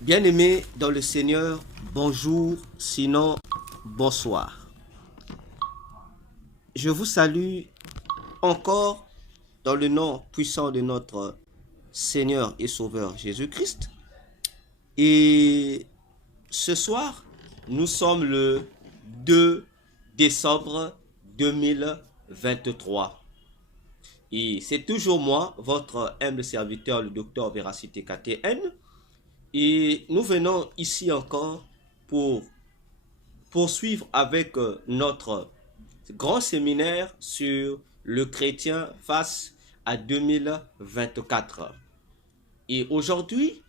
Bien-aimés dans le Seigneur, bonjour, sinon bonsoir. Je vous salue encore dans le nom puissant de notre Seigneur et Sauveur Jésus-Christ. Et ce soir, nous sommes le 2 décembre 2023. Et c'est toujours moi, votre humble serviteur, le docteur Véracité KTN. Et nous venons ici encore pour poursuivre avec notre grand séminaire sur le chrétien face à 2024. Et aujourd'hui,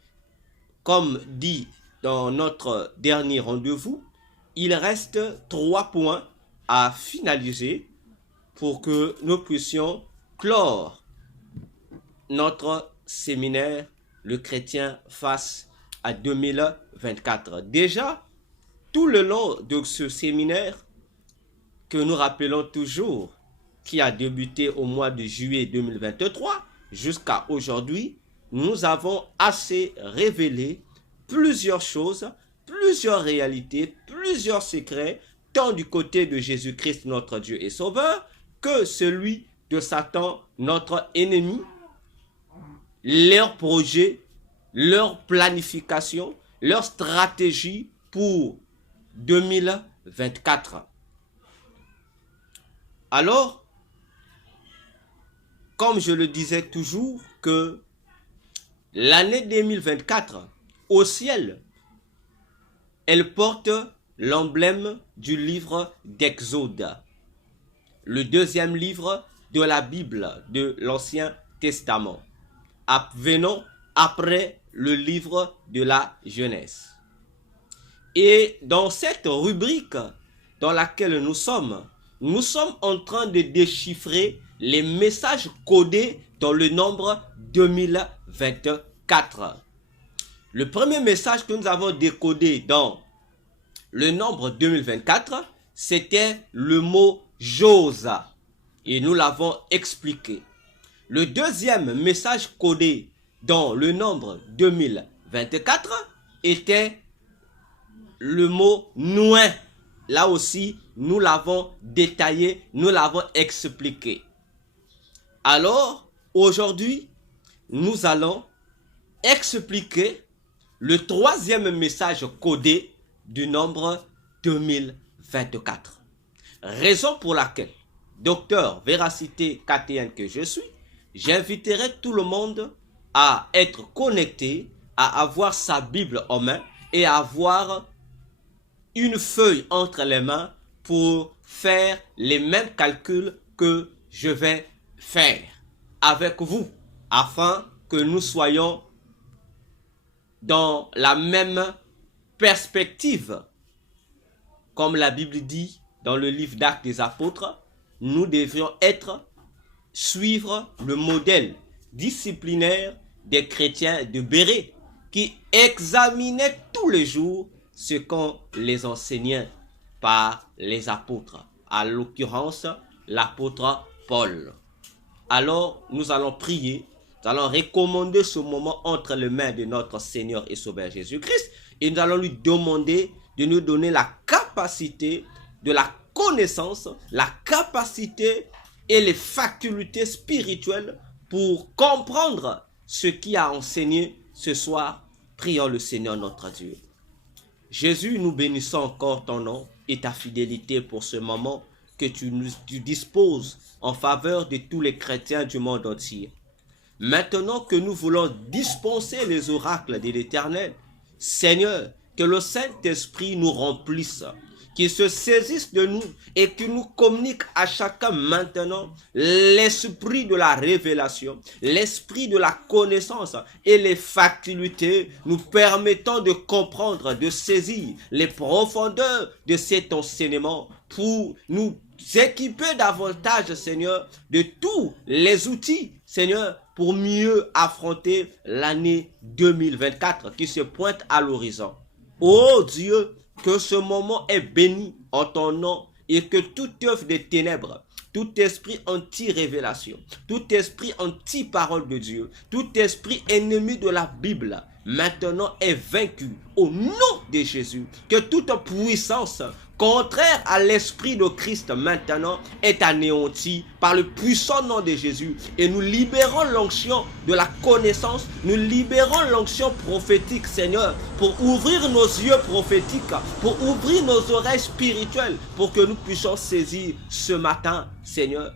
comme dit dans notre dernier rendez-vous, il reste 3 points à finaliser pour que nous puissions clore notre séminaire le chrétien face à 2024. Déjà, tout le long de ce séminaire que nous rappelons toujours, qui a débuté au mois de juillet 2023 jusqu'à aujourd'hui, nous avons assez révélé plusieurs choses, plusieurs réalités, plusieurs secrets, tant du côté de Jésus-Christ, notre Dieu et Sauveur, que celui de Satan, notre ennemi, leurs projets, leur planification, leur stratégie pour 2024. Alors, comme je le disais toujours, que l'année 2024, au ciel, elle porte l'emblème du livre d'Exode, le deuxième livre de la Bible, de l'Ancien Testament, venant après le livre de la Genèse. Et dans cette rubrique dans laquelle nous sommes en train de déchiffrer les messages codés dans le nombre 2024. Le premier message que nous avons décodé dans le nombre 2024, c'était le mot Josa. Et nous l'avons expliqué. Le deuxième message codé dans le nombre 2024 était le mot Nouin. Là aussi, nous l'avons détaillé, nous l'avons expliqué. Alors, aujourd'hui, nous allons expliquer le troisième message codé du nombre 2024. Raison pour laquelle, docteur Véracité KTN que je suis, j'inviterai tout le monde à être connecté, à avoir sa Bible en main et à avoir une feuille entre les mains pour faire les mêmes calculs que je vais faire avec vous, afin que nous soyons dans la même perspective. Comme la Bible dit dans le livre d'Actes des Apôtres, nous devions suivre le modèle disciplinaire des chrétiens de Bérée qui examinaient tous les jours ce qu'on les enseignait par les apôtres, à l'occurrence l'apôtre Paul. Alors nous allons prier, nous allons recommander ce moment entre les mains de notre Seigneur et Sauveur Jésus-Christ et nous allons lui demander de nous donner la capacité de la connaissance, la capacité et les facultés spirituelles pour comprendre ce qu'il a enseigné ce soir. Prions le Seigneur notre Dieu. Jésus, nous bénissons encore ton nom et ta fidélité pour ce moment que tu disposes en faveur de tous les chrétiens du monde entier. Maintenant que nous voulons dispenser les oracles de l'Éternel, Seigneur, que le Saint-Esprit nous remplisse, qu'il se saisisse de nous et qu'il nous communique à chacun maintenant l'esprit de la révélation, l'esprit de la connaissance et les facultés nous permettant de comprendre, de saisir les profondeurs de cet enseignement pour nous équiper davantage, Seigneur, de tous les outils, Seigneur, pour mieux affronter l'année 2024 qui se pointe à l'horizon. Oh Dieu, que ce moment est béni en ton nom et que toute œuvre des ténèbres tout esprit anti-révélation, tout esprit anti-parole de Dieu, tout esprit ennemi de la Bible, maintenant est vaincu au nom de Jésus. Que toute puissance contraire à l'esprit de Christ maintenant est anéantie par le puissant nom de Jésus. Et nous libérons l'onction de la connaissance, nous libérons l'onction prophétique, Seigneur, pour ouvrir nos yeux prophétiques, pour ouvrir nos oreilles spirituelles, pour que nous puissions saisir ce matin, Seigneur,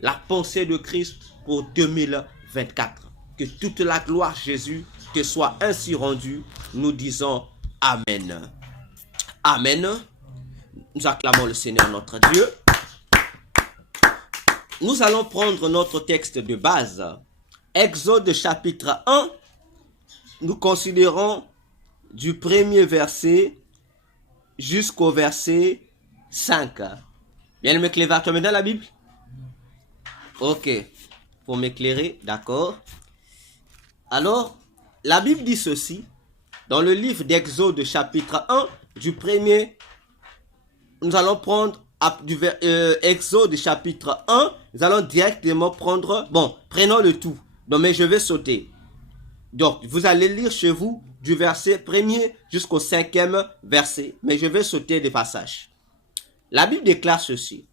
la pensée de Christ pour 2024. Que toute la gloire, Jésus, te soit ainsi rendue. Nous disons Amen. Amen. Nous acclamons le Seigneur notre Dieu. Nous allons prendre notre texte de base. Exode chapitre 1. Nous considérons du premier verset jusqu'au verset 5. Bien m'éclairer, tu me donnes la Bible? Ok. Pour m'éclairer, d'accord. Alors, la Bible dit ceci. Dans le livre d'Exode chapitre 1, du premier, nous allons prendre Exode chapitre 1, nous allons directement prendre, prenons le tout, donc, mais je vais sauter. Donc, vous allez lire chez vous du verset 1er jusqu'au 5e verset, mais je vais sauter des passages. La Bible déclare ceci.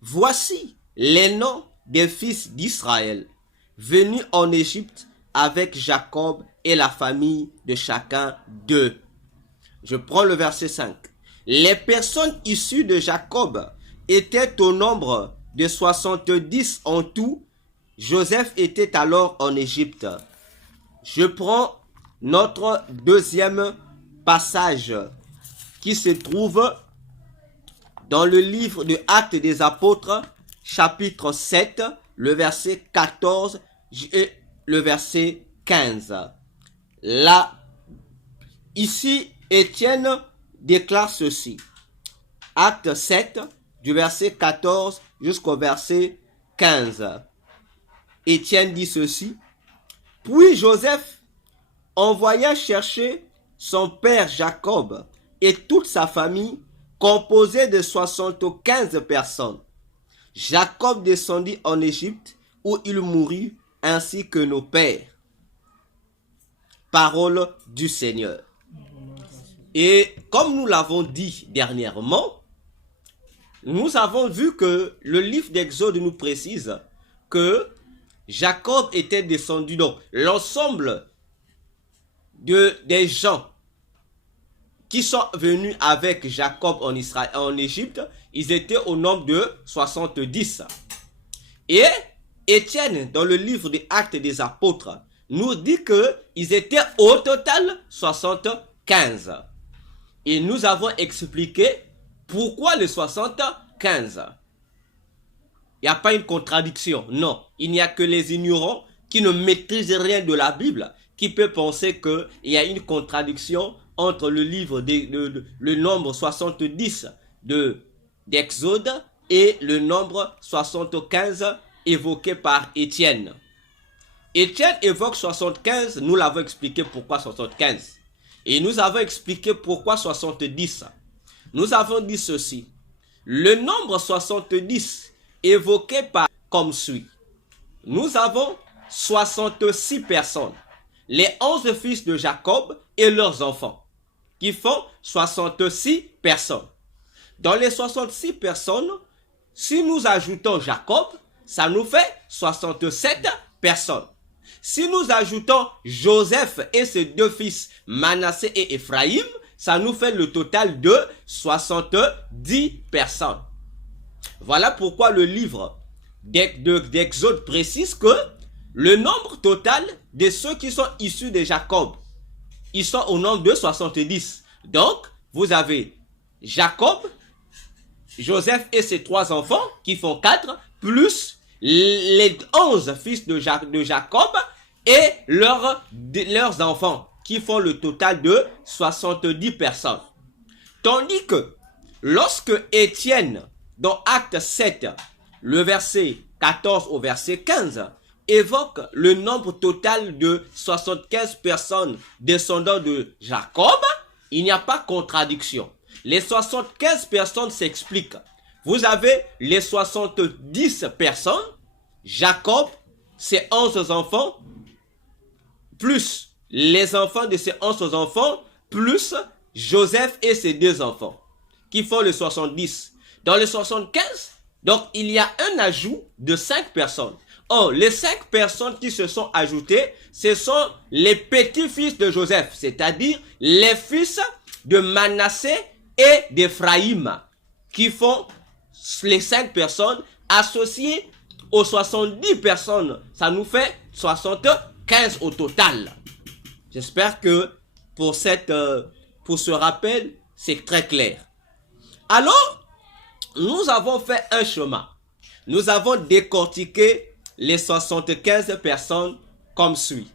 Voici les noms des fils d'Israël venus en Égypte avec Jacob et la famille de chacun d'eux. Je prends le verset 5. Les personnes issues de Jacob étaient au nombre de 70 en tout. Joseph était alors en Égypte. Je prends notre deuxième passage qui se trouve dans le livre de Actes des Apôtres, chapitre 7, le verset 14 et le verset 15. Là, ici, Étienne déclare ceci. Acte 7, du verset 14 jusqu'au verset 15. Étienne dit ceci. Puis Joseph envoya chercher son père Jacob et toute sa famille, composée de 75 personnes. Jacob descendit en Égypte, où il mourut, ainsi que nos pères. Parole du Seigneur. Et comme nous l'avons dit dernièrement, nous avons vu que le livre d'Exode nous précise que Jacob était descendu. Donc, l'ensemble des gens qui sont venus avec Jacob en Israël, en Égypte, ils étaient au nombre de 70. Et Étienne, dans le livre des Actes des Apôtres, nous dit qu'ils étaient au total 75. Et nous avons expliqué pourquoi les 75. Il n'y a pas une contradiction. Non, il n'y a que les ignorants qui ne maîtrisent rien de la Bible qui peuvent penser qu'il y a une contradiction entre le livre, le nombre 70 d'Exode et le nombre 75 évoqué par Étienne. Étienne évoque 75, nous l'avons expliqué pourquoi 75. Et nous avons expliqué pourquoi 70. Nous avons dit ceci. Le nombre 70 évoqué par comme suit. Nous avons 66 personnes. Les 11 fils de Jacob et leurs enfants. Qui font 66 personnes. Dans les 66 personnes, si nous ajoutons Jacob, ça nous fait 67 personnes. Si nous ajoutons Joseph et ses deux fils, Manassé et Ephraïm, ça nous fait le total de 70 personnes. Voilà pourquoi le livre d'Exode précise que le nombre total de ceux qui sont issus de Jacob, ils sont au nombre de 70. Donc, vous avez Jacob, Joseph et ses 3 enfants qui font 4, plus les 11 fils de Jacob et leurs enfants qui font le total de 70 personnes. Tandis que lorsque Étienne, dans Acte 7, le verset 14 au verset 15, évoque le nombre total de 75 personnes descendant de Jacob, il n'y a pas contradiction. Les 75 personnes s'expliquent Vous avez les 70 personnes. Jacob, ses 11 enfants, plus les enfants de ses 11 enfants, plus Joseph et ses 2 enfants, qui font le 70. Dans le 75, donc il y a un ajout de 5 personnes. Or, les 5 personnes qui se sont ajoutées, ce sont les petits-fils de Joseph, c'est-à-dire les fils de Manassé et d'Éphraïm, qui font les 5 personnes associées aux 70 personnes. Ça nous fait 75 au total. J'espère que pour ce rappel, c'est très clair. Alors, nous avons fait un chemin. Nous avons décortiqué les 75 personnes comme suit.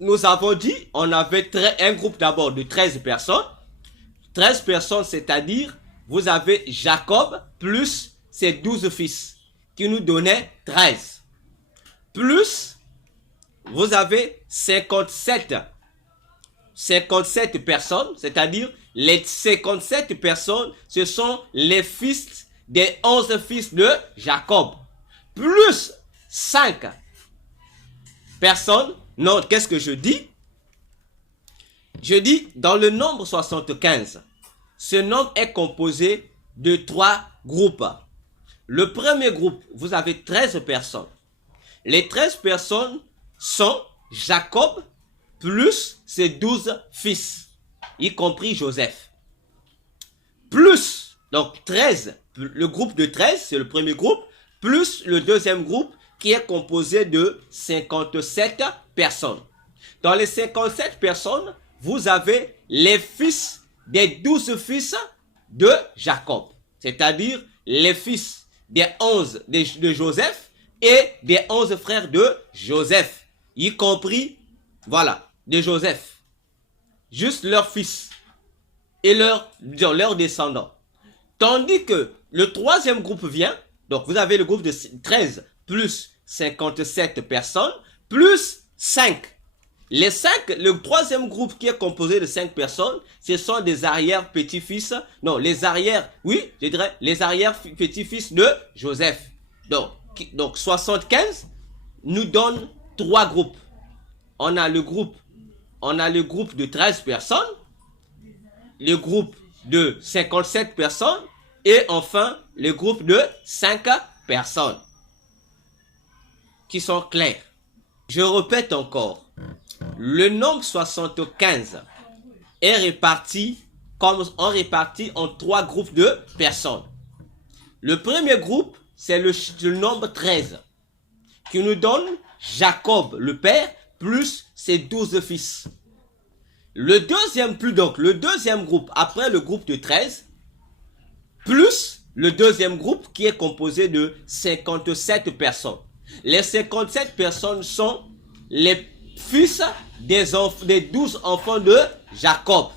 Nous avons dit, on avait un groupe d'abord de 13 personnes. 13 personnes, c'est-à-dire, vous avez Jacob plus ses 12 fils, qui nous donnaient 13. Plus, vous avez 57 personnes, c'est-à-dire, les 57 personnes, ce sont les fils des 11 fils de Jacob. Plus 5 personnes. Non, qu'est-ce que je dis? Je dis, dans le nombre 75, ce nombre est composé de 3 groupes. Le premier groupe, vous avez 13 personnes. Les 13 personnes sont Jacob plus ses 12 fils, y compris Joseph. Plus, donc 13, le groupe de 13, c'est le premier groupe, plus le deuxième groupe qui est composé de 57 personnes. Dans les 57 personnes, vous avez les fils des 12 fils de Jacob, c'est-à-dire les fils des 11 de Joseph et des 11 frères de Joseph, y compris, voilà, de Joseph. Juste leurs fils et leurs descendants. Tandis que le troisième groupe vient, donc vous avez le groupe de 13 plus 57 personnes, plus 5. Les 5, le troisième groupe qui est composé de 5 personnes, ce sont des arrière-petits-fils, non, les arrière, oui, je dirais, les arrière-petits-fils de Joseph. Donc 75 nous donne 3 groupes. On a le groupe de 13 personnes, le groupe de 57 personnes, et enfin, le groupe de 5 personnes qui sont clairs. Je répète encore, le nombre 75 est réparti comme on répartit en 3 groupes de personnes. Le premier groupe, c'est le nombre 13, qui nous donne Jacob, le père, plus ses 12 fils. Le deuxième groupe, après le groupe de 13, plus le deuxième groupe qui est composé de 57 personnes. Les 57 personnes sont les fils des 12 enfants de Jacob.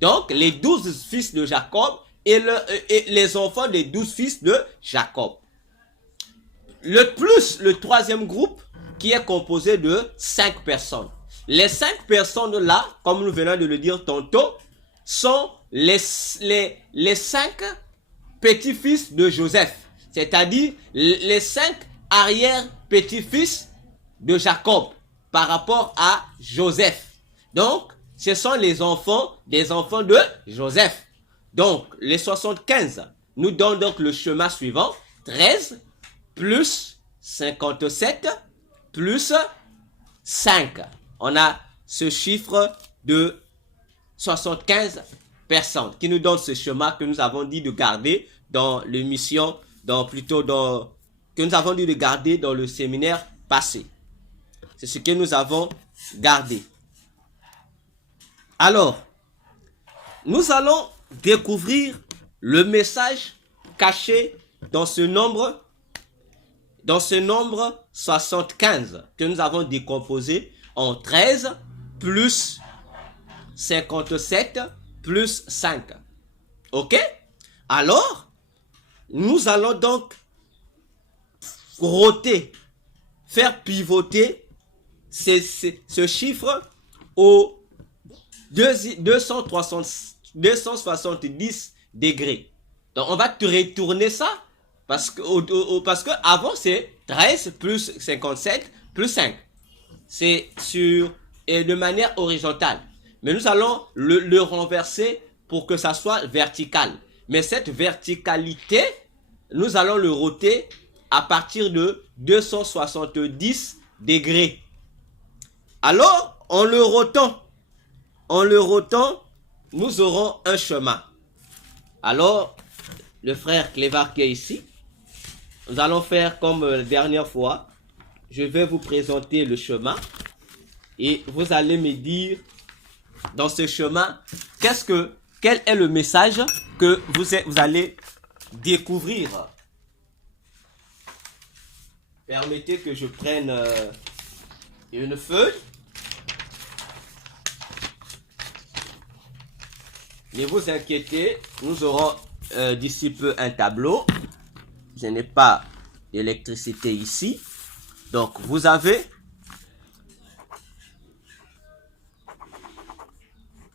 Donc, les 12 fils de Jacob et les enfants des 12 fils de Jacob. Le troisième groupe qui est composé de 5 personnes. Les 5 personnes là, comme nous venons de le dire tantôt, sont les 5 petits-fils de Joseph, c'est-à-dire les 5 arrière-petits-fils de Jacob par rapport à Joseph. Donc, ce sont les enfants des enfants de Joseph. Donc, les 75 nous donnent donc le schéma suivant, 13 plus 57 plus 5. On a ce chiffre de 75 personnes qui nous donne ce schéma que nous avons dit de garder dans l'émission, que nous avons dit de garder dans le séminaire passé. C'est ce que nous avons gardé. Alors, nous allons découvrir le message caché dans ce nombre 75 que nous avons décomposé en 13 plus 57 plus 5. Ok? Alors, nous allons donc faire pivoter ce chiffre au 270 degrés. Donc, on va te retourner ça. Parce que avant, c'est 13 plus 57 plus 5. C'est de manière horizontale. Mais nous allons le renverser pour que ça soit vertical. Mais cette verticalité, nous allons le roter à partir de 270 degrés. Alors, en le rotant, nous aurons un chemin. Alors, le frère Clévar qui est ici, nous allons faire comme la dernière fois. Je vais vous présenter le chemin et vous allez me dire dans ce chemin, quel est le message que vous allez découvrir. Permettez que je prenne une feuille. Ne vous inquiétez, nous aurons d'ici peu un tableau. Je n'ai pas d'électricité ici. Donc, vous avez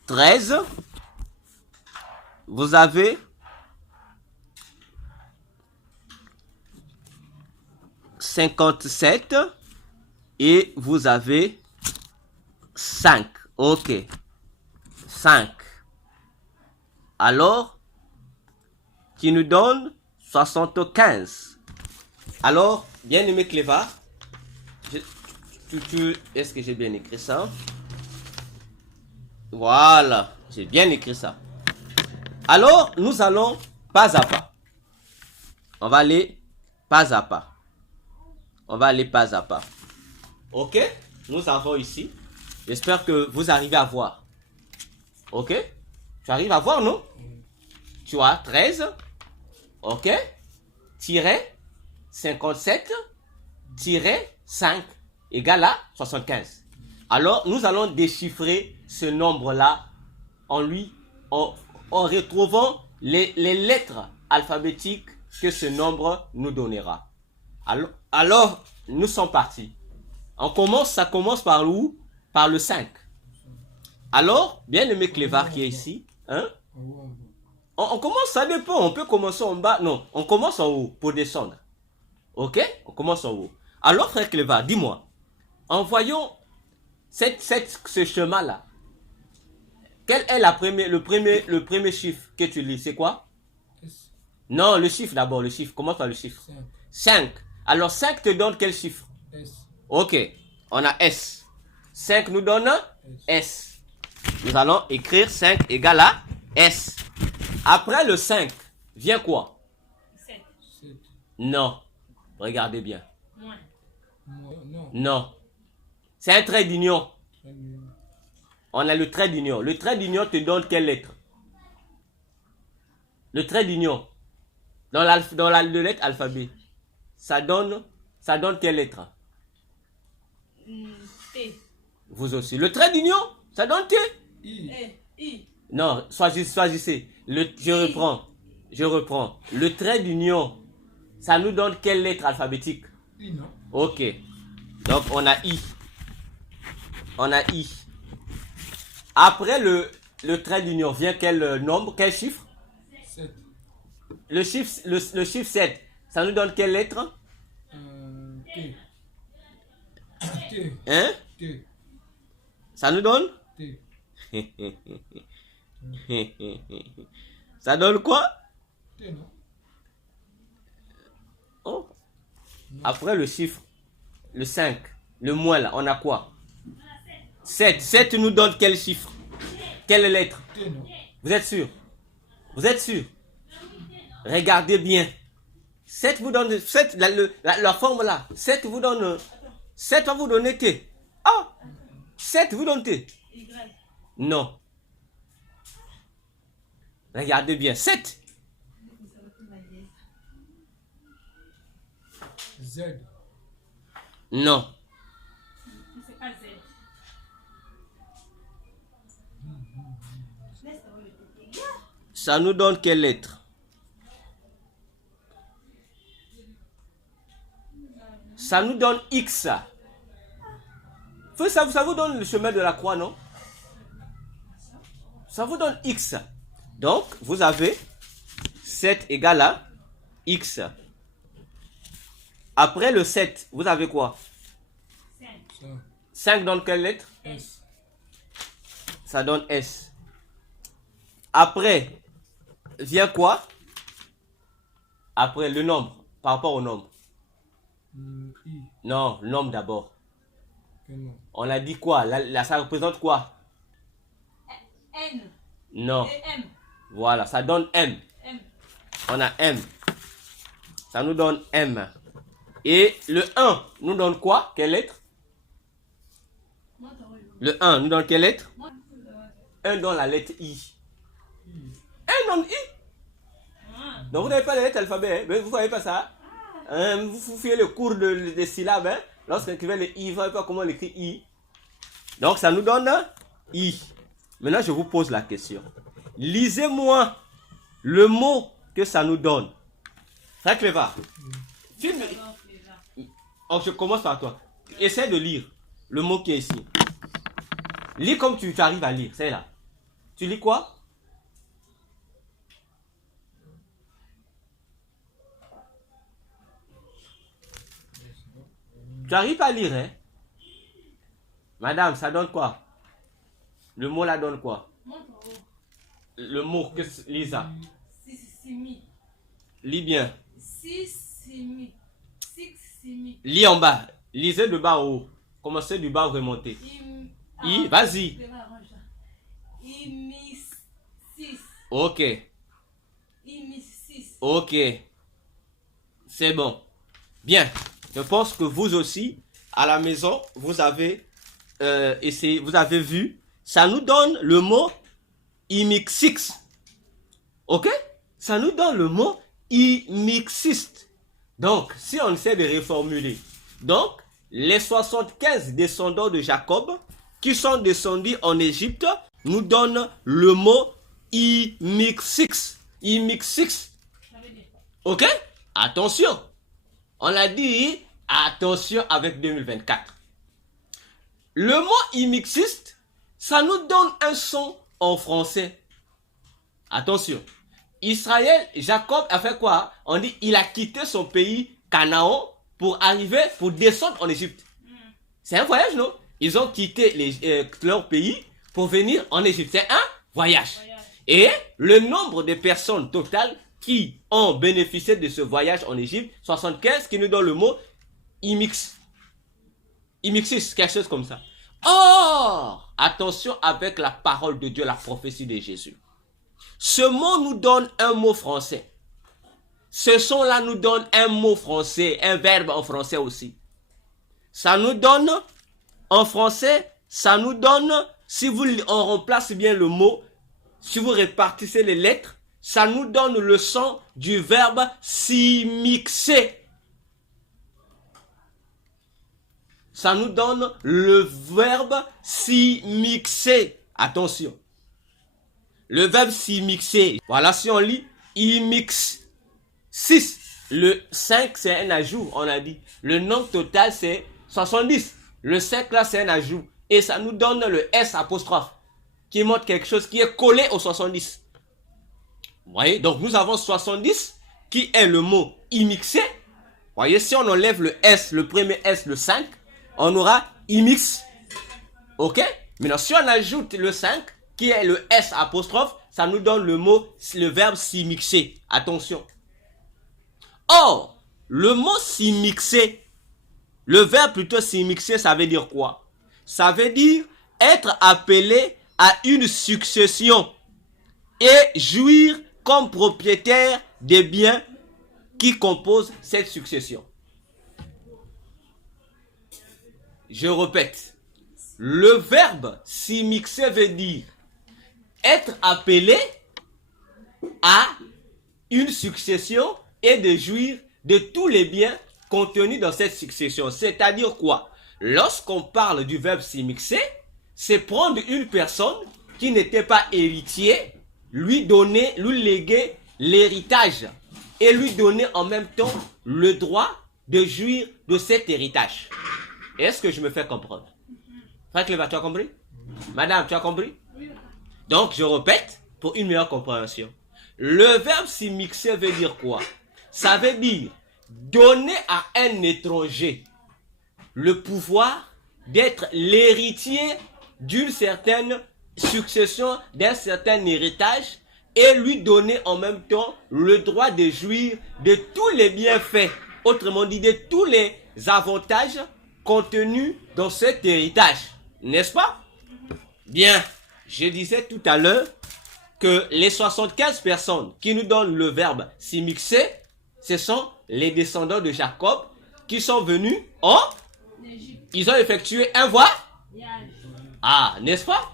13. Vous avez 57 et vous avez 5. Ok. 5. Alors, qui nous donne 75. Alors, bien aimé Cléva, est-ce que j'ai bien écrit ça? Voilà, j'ai bien écrit ça. Alors, nous allons pas à pas. On va aller pas à pas. On va aller pas à pas. Ok? Nous avons ici. J'espère que vous arrivez à voir. Ok? Tu arrives à voir, non? Tu as 13. Ok? Tiret 57. Tiret 5 égale à 75. Alors, nous allons déchiffrer ce nombre-là en retrouvant les lettres alphabétiques que ce nombre nous donnera. Alors nous sommes partis. Ça commence par où? Par le 5. Alors, bien aimé Clévar qui est ici, hein? On commence, ça dépend, on peut commencer en bas. Non, on commence en haut pour descendre. Ok? On commence en haut. Alors, frère Clévar, dis-moi, en voyant ce chemin-là, quel est le premier chiffre que tu lis? C'est quoi? S. Non, le chiffre d'abord, le chiffre. Commence par le chiffre. 5. Alors 5 te donne quel chiffre? S. Ok, on a S. 5 nous donne S. Nous allons écrire 5 égale à S. Après le 5, vient quoi? 7. 7. Non. Regardez bien. Moins. Non. Non. C'est un trait d'union. Très bien. On a le trait d'union. Le trait d'union te donne quelle lettre? Le trait d'union. Dans le lettre alphabet. Ça donne quelle lettre? T. Vous aussi. Le trait d'union, ça donne T? I. I. Non, choisissez. Je reprends. Le trait d'union, ça nous donne quelle lettre alphabétique? I, non. Ok. Donc, on a I. Après le trait d'union, vient quel nombre, quel chiffre? 7. Le chiffre 7, ça nous donne quelle lettre? T. T. Hein? T. Ça nous donne? T. Ça donne quoi? T, non. Oh. Après le chiffre, le 5, le moins là, on a quoi? 7. 7 nous donne quel chiffre? Quelle lettre? T, non. Vous êtes sûr? Vous êtes sûr? Regardez bien. 7 vous donne 7, la forme là. 7 vous donne 7 va vous donner T. Ah! 7 vous donne T. Y. Non. Regardez bien. 7. Z. Non. C'est pas Z. Ça nous donne quelle lettre? Ça nous donne X. Ça vous donne le chemin de la croix, non? Ça vous donne X. Donc, vous avez 7 égale à X. Après le 7, vous avez quoi? 5. Ça. 5 donne quelle lettre? S. Ça donne S. Après, vient quoi? Après le nombre, par rapport au nombre. I. Non, le nombre d'abord. Quel nom? On a dit quoi? Ça représente quoi? N. Non. Et M. Voilà, ça donne M. M. On a M. Ça nous donne M. Et le 1 nous donne quoi? Quelle lettre? Le 1 nous donne quelle lettre? 1 donne la lettre I. 1 donne I. Donc vous n'avez pas les lettres alphabet, hein? Mais vous ne voyez pas ça? Vous faites le cours des syllabes. Hein? Lorsqu'on écrivait le I, vous ne savez pas comment on écrit I. Donc ça nous donne I. Maintenant je vous pose la question. Lisez-moi le mot que ça nous donne. Ça te va? Filme. Oh, je commence par toi. Essaie de lire le mot qui est ici. Lis comme tu arrives à lire. C'est là. Tu lis quoi? Tu arrives à lire, hein? Madame, ça donne quoi? Le mot là donne quoi? Le mot que Lisa. Sisimi. Lis bien. Sisimi. Sisimi. Lis en bas. Lisez de bas au haut. Commencez du bas au remonter. I, vas-y. Imisis. Ok. Imisis. Ok. C'est bon. Bien. Je pense que vous aussi, à la maison, vous avez essayé, vous avez vu. Ça nous donne le mot imixix. Ok? Ça nous donne le mot imixiste. Donc, si on essaie de reformuler. Donc, les 75 descendants de Jacob qui sont descendus en Égypte nous donnent le mot imixix. Imixix. Ok? Attention. On a dit attention avec 2024. Le mot imixiste, ça nous donne un son en français. Attention. Israël, Jacob a fait quoi? On dit il a quitté son pays Canaan pour arriver, pour descendre en Égypte. C'est un voyage, non? Ils ont quitté leur pays pour venir en Égypte. C'est un voyage. Et le nombre de personnes totales qui ont bénéficié de ce voyage en Égypte, 75, qui nous donne le mot imixis, quelque chose comme ça. Or, attention avec la parole de Dieu, la prophétie de Jésus. Ce mot nous donne un mot français. Ce son-là nous donne un mot français, un verbe en français aussi. Ça nous donne, en français, ça nous donne, si on remplace bien le mot, si vous répartissez les lettres, ça nous donne le son du verbe s'imixer. Ça nous donne le verbe s'imixer. Attention. Le verbe s'imixer. Voilà, si on lit imix 6. Le 5, c'est un ajout, on a dit. Le nombre total, c'est 70. Le 5, là, c'est un ajout. Et ça nous donne le S apostrophe, qui montre quelque chose qui est collé au 70. Vous voyez, donc nous avons 70 qui est le mot immixé. Vous voyez, si on enlève le S, le premier S, le 5, on aura immix. Ok? Maintenant, si on ajoute le 5, qui est le S apostrophe, ça nous donne le verbe s'immixer. Attention. Or, le mot s'immixer, le verbe plutôt s'immixer, ça veut dire quoi? Ça veut dire être appelé à une succession et jouir comme propriétaire des biens qui composent cette succession. Je répète, le verbe s'immixer veut dire être appelé à une succession et de jouir de tous les biens contenus dans cette succession. C'est-à-dire quoi? Lorsqu'on parle du verbe s'immixer, c'est prendre une personne qui n'était pas héritier, lui léguer l'héritage et lui donner en même temps le droit de jouir de cet héritage. Est-ce que je me fais comprendre? Frère Cléva, tu as compris? Madame, tu as compris? Donc, je répète pour une meilleure compréhension. Le verbe s'immixer veut dire quoi? Ça veut dire donner à un étranger le pouvoir d'être l'héritier d'une certaine succession, d'un certain héritage, et lui donner en même temps le droit de jouir de tous les bienfaits, autrement dit de tous les avantages contenus dans cet héritage. N'est-ce pas? Bien, je disais tout à l'heure que les 75 personnes qui nous donnent le verbe s'immixer, ce sont les descendants de Jacob qui sont venus en... Ils ont effectué un voyage. Ah, n'est-ce pas?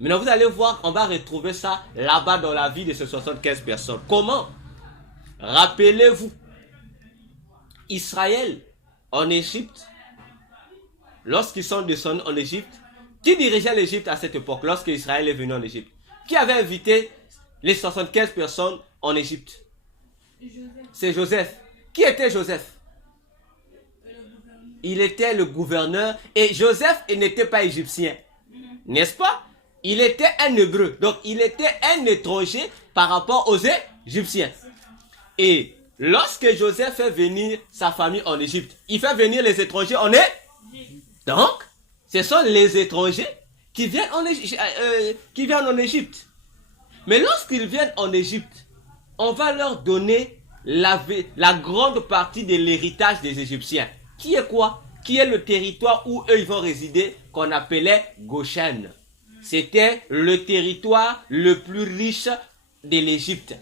Maintenant, vous allez voir, on va retrouver ça là-bas dans la vie de ces 75 personnes. Comment? Rappelez-vous, Israël en Égypte, lorsqu'ils sont descendus en Égypte, qui dirigeait l'Égypte à cette époque, lorsque Israël est venu en Égypte? Qui avait invité les 75 personnes en Égypte? C'est Joseph. Qui était Joseph? Il était le gouverneur, et Joseph n'était pas égyptien, n'est-ce pas? Il était un hébreu, donc il était un étranger par rapport aux Égyptiens. Et lorsque Joseph fait venir sa famille en Égypte, il fait venir les étrangers en Égypte. Donc, ce sont les étrangers qui viennent en Égypte. Mais lorsqu'ils viennent en Égypte, on va leur donner la grande partie de l'héritage des Égyptiens. Qui est quoi? Qui est le territoire où eux ils vont résider, qu'on appelait Goshen. C'était le territoire le plus riche de l'Égypte.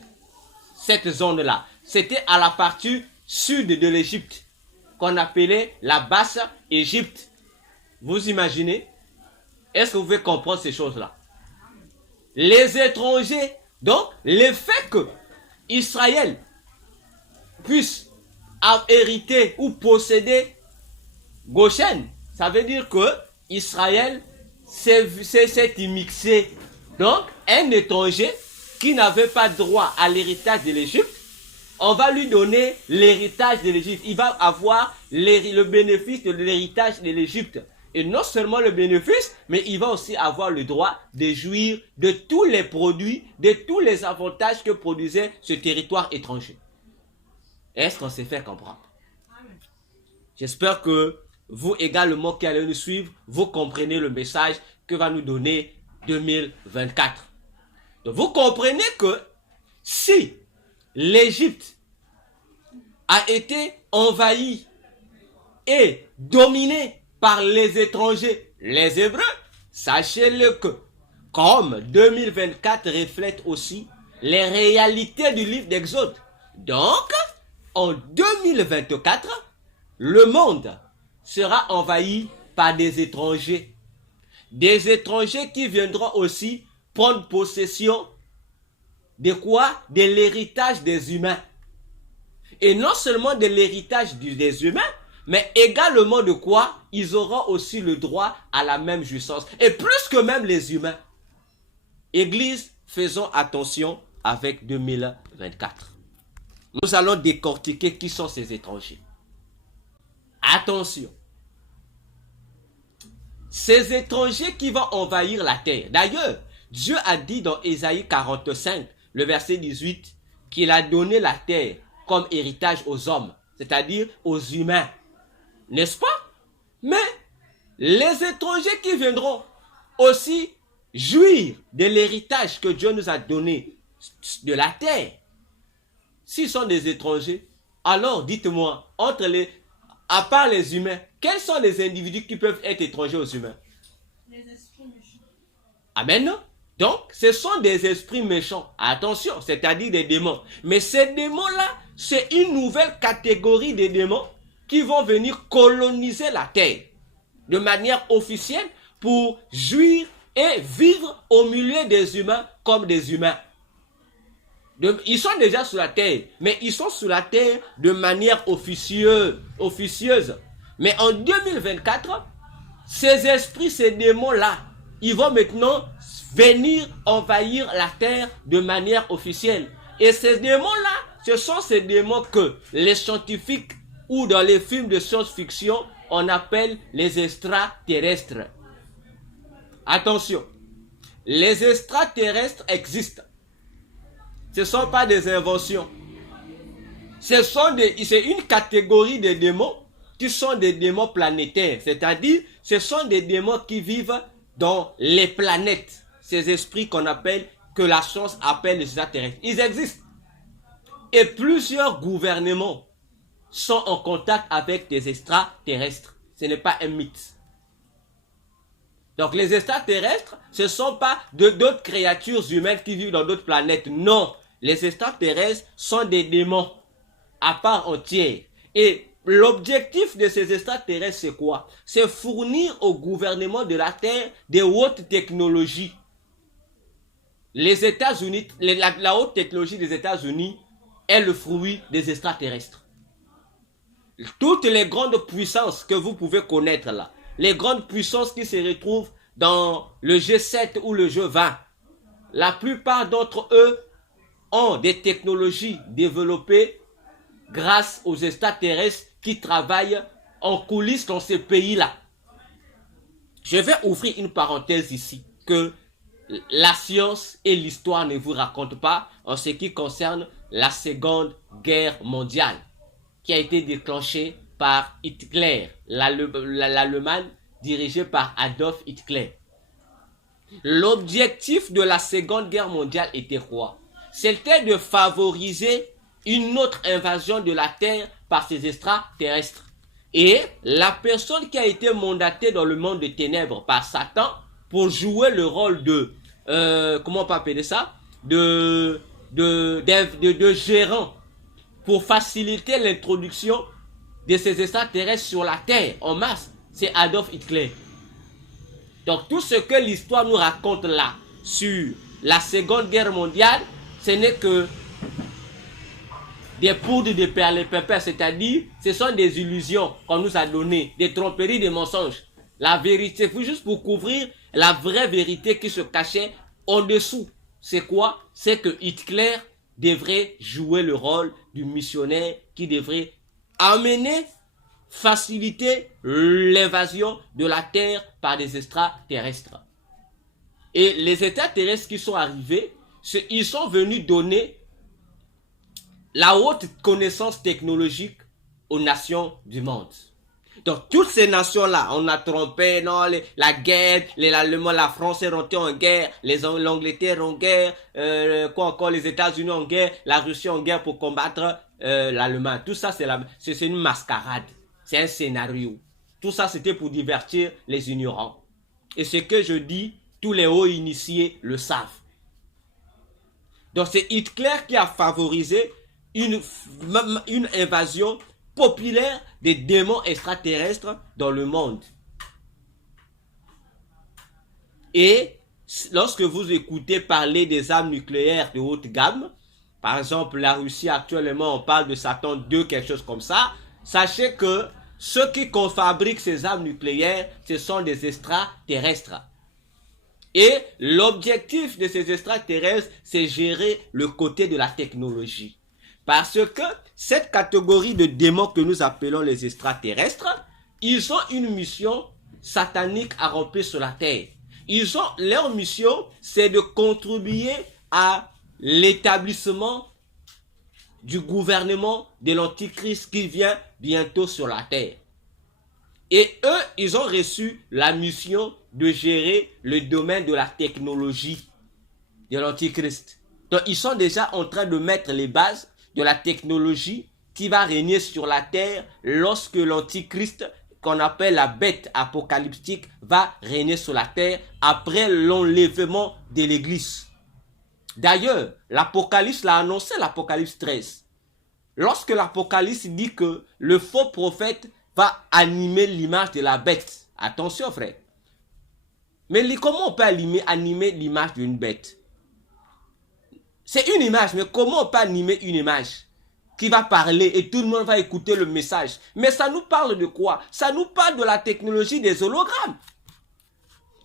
Cette zone-là, c'était à la partie sud de l'Égypte, qu'on appelait la basse Égypte. Vous imaginez? Est-ce que vous pouvez comprendre ces choses-là? Les étrangers, donc, le fait que Israël puisse hériter ou posséder Goshen, ça veut dire que Israël s'est immixé. Donc, un étranger qui n'avait pas droit à l'héritage de l'Égypte, on va lui donner l'héritage de l'Égypte. Il va avoir le bénéfice de l'héritage de l'Égypte. Et non seulement le bénéfice, mais il va aussi avoir le droit de jouir de tous les produits, de tous les avantages que produisait ce territoire étranger. Est-ce qu'on s'est fait comprendre? J'espère que vous également qui allez nous suivre, vous comprenez le message que va nous donner 2024. Donc vous comprenez que si l'Égypte a été envahie et dominée par les étrangers, les Hébreux, sachez-le que, comme 2024 reflète aussi les réalités du livre d'Exode, donc en 2024, le monde sera envahi par des étrangers. Des étrangers qui viendront aussi prendre possession de quoi? De l'héritage des humains. Et non seulement de l'héritage des humains, mais également de quoi? Ils auront aussi le droit à la même jouissance. Et plus que même les humains. Église, faisons attention avec 2024. Nous allons décortiquer qui sont ces étrangers. Attention. Ces étrangers qui vont envahir la terre. D'ailleurs, Dieu a dit dans Ésaïe 45, le verset 18, qu'il a donné la terre comme héritage aux hommes, c'est-à-dire aux humains. N'est-ce pas? Mais les étrangers qui viendront aussi jouir de l'héritage que Dieu nous a donné de la terre, s'ils sont des étrangers, alors dites-moi, à part les humains, quels sont les individus qui peuvent être étrangers aux humains? Les esprits méchants. Amen. Donc, ce sont des esprits méchants. Attention, c'est-à-dire des démons. Mais ces démons-là, c'est une nouvelle catégorie de démons qui vont venir coloniser la terre de manière officielle pour jouir et vivre au milieu des humains comme des humains. Ils sont déjà sur la terre, mais ils sont sur la terre de manière officieuse. Mais en 2024, ces esprits, ces démons-là, ils vont maintenant venir envahir la terre de manière officielle. Et ces démons-là, ce sont ces démons que les scientifiques ou dans les films de science-fiction, on appelle les extraterrestres. Attention, les extraterrestres existent. Ce ne sont pas des inventions. C'est une catégorie de démons qui sont des démons planétaires. C'est-à-dire, ce sont des démons qui vivent dans les planètes. Ces esprits que la science appelle les extraterrestres. Ils existent. Et plusieurs gouvernements sont en contact avec des extraterrestres. Ce n'est pas un mythe. Donc les extraterrestres, ce ne sont pas d'autres créatures humaines qui vivent dans d'autres planètes. Non, les extraterrestres sont des démons à part entière. Et l'objectif de ces extraterrestres, c'est quoi? C'est fournir au gouvernement de la Terre des hautes technologies. Les États-Unis, la haute technologie des États-Unis est le fruit des extraterrestres. Toutes les grandes puissances que vous pouvez connaître là, les grandes puissances qui se retrouvent dans le G7 ou le G20, la plupart d'entre eux ont des technologies développées grâce aux extraterrestres qui travaillent en coulisses dans ces pays-là. Je vais ouvrir une parenthèse ici, que la science et l'histoire ne vous racontent pas en ce qui concerne la Seconde Guerre mondiale, qui a été déclenchée par Hitler, l'Allemagne dirigée par Adolf Hitler. L'objectif de la Seconde Guerre mondiale était quoi? C'était de favoriser une autre invasion de la Terre par ces extraterrestres. Et la personne qui a été mandatée dans le monde des ténèbres par Satan pour jouer le rôle de, comment on peut appeler ça? De gérant pour faciliter l'introduction de ces extraterrestres sur la Terre en masse, c'est Adolf Hitler. Donc tout ce que l'histoire nous raconte là sur la Seconde Guerre mondiale, ce n'est que des poudres de perles-pépins, c'est-à-dire ce sont des illusions qu'on nous a données, des tromperies, des mensonges. La vérité, juste pour couvrir la vraie vérité qui se cachait en dessous. C'est quoi? C'est que Hitler devrait jouer le rôle du missionnaire qui devrait amener, faciliter l'invasion de la Terre par des extraterrestres. Et les extraterrestres qui sont arrivés, ils sont venus donner la haute connaissance technologique aux nations du monde. Donc toutes ces nations-là, on a trompé, non, la guerre, l'Allemagne, la France est rentrée en guerre, l'Angleterre en guerre, quoi encore, les États-Unis en guerre, la Russie en guerre pour combattre l'Allemagne. Tout ça, c'est une mascarade, c'est un scénario. Tout ça, c'était pour divertir les ignorants. Et ce que je dis, tous les hauts initiés le savent. Donc c'est Hitler qui a favorisé une invasion populaire des démons extraterrestres dans le monde. Et lorsque vous écoutez parler des armes nucléaires de haute gamme, par exemple la Russie actuellement on parle de Satan 2, quelque chose comme ça, sachez que ceux qui fabriquent ces armes nucléaires, ce sont des extraterrestres. Et l'objectif de ces extraterrestres, c'est gérer le côté de la technologie. Parce que cette catégorie de démons que nous appelons les extraterrestres, ils ont une mission satanique à remplir sur la terre. Leur mission, c'est de contribuer à l'établissement du gouvernement de l'Antichrist qui vient bientôt sur la terre. Et eux, ils ont reçu la mission de gérer le domaine de la technologie de l'Antichrist. Donc, ils sont déjà en train de mettre les bases de la technologie qui va régner sur la terre lorsque l'Antichrist, qu'on appelle la bête apocalyptique, va régner sur la terre après l'enlèvement de l'Église. D'ailleurs, l'Apocalypse l'a annoncé, l'Apocalypse 13. Lorsque l'Apocalypse dit que le faux prophète va animer l'image de la bête. Attention, frère. Mais comment on peut animer l'image d'une bête? C'est une image, mais comment on peut animer une image qui va parler et tout le monde va écouter le message? Mais ça nous parle de quoi? Ça nous parle de la technologie des hologrammes.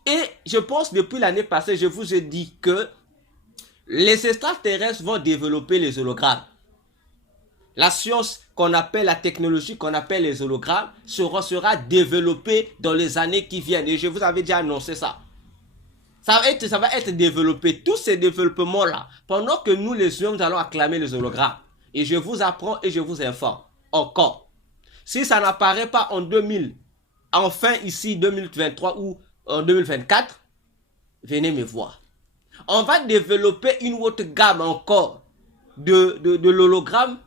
Et je pense depuis l'année passée, je vous ai dit que les extraterrestres vont développer les hologrammes. La science qu'on appelle, la technologie qu'on appelle les hologrammes sera développée dans les années qui viennent. Et je vous avais déjà annoncé ça. Ça va être développé. Tous ces développements-là, pendant que nous les humains, nous allons acclamer les hologrammes. Et je vous apprends et je vous informe. Encore. Si ça n'apparaît pas en 2000, enfin ici 2023 ou en 2024, venez me voir. On va développer une autre gamme encore de l'hologramme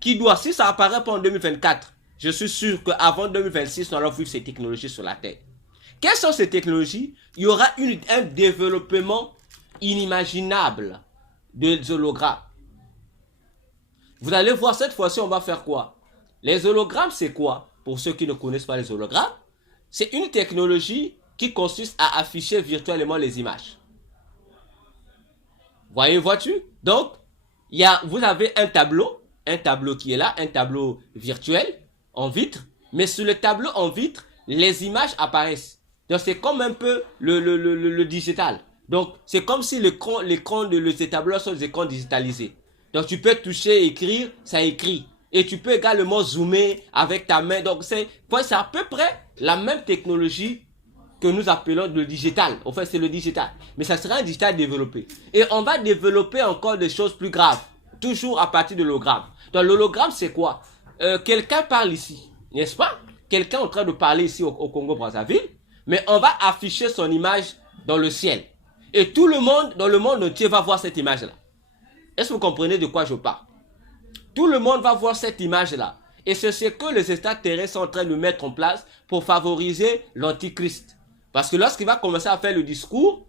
qui doit, si ça apparaît pas en 2024, je suis sûr qu'avant 2026, on aura vu ces technologies sur la Terre. Quelles sont ces technologies? Il y aura un développement inimaginable de hologrammes. Vous allez voir, cette fois-ci, on va faire quoi? Les hologrammes, c'est quoi? Pour ceux qui ne connaissent pas les hologrammes, c'est une technologie qui consiste à afficher virtuellement les images. Vois-tu? Donc, vous avez un tableau qui est là, un tableau virtuel en vitre, mais sur le tableau en vitre, les images apparaissent. Donc, c'est comme un peu le digital. Donc, c'est comme si l'écran de ces tableaux sont des écrans digitalisés. Donc, tu peux toucher, écrire, ça écrit. Et tu peux également zoomer avec ta main. Donc, c'est à peu près la même technologie que nous appelons le digital. En fait, c'est le digital. Mais ça sera un digital développé. Et on va développer encore des choses plus graves. Toujours à partir de l'hologramme. Donc, l'hologramme, c'est quoi? Quelqu'un parle ici, n'est-ce pas? Quelqu'un est en train de parler ici au Congo-Brazzaville. Mais on va afficher son image dans le ciel. Et tout le monde, dans le monde entier, va voir cette image-là. Est-ce que vous comprenez de quoi je parle? Tout le monde va voir cette image-là. Et c'est ce que les extraterrestres sont en train de mettre en place pour favoriser l'antichrist. Parce que lorsqu'il va commencer à faire le discours,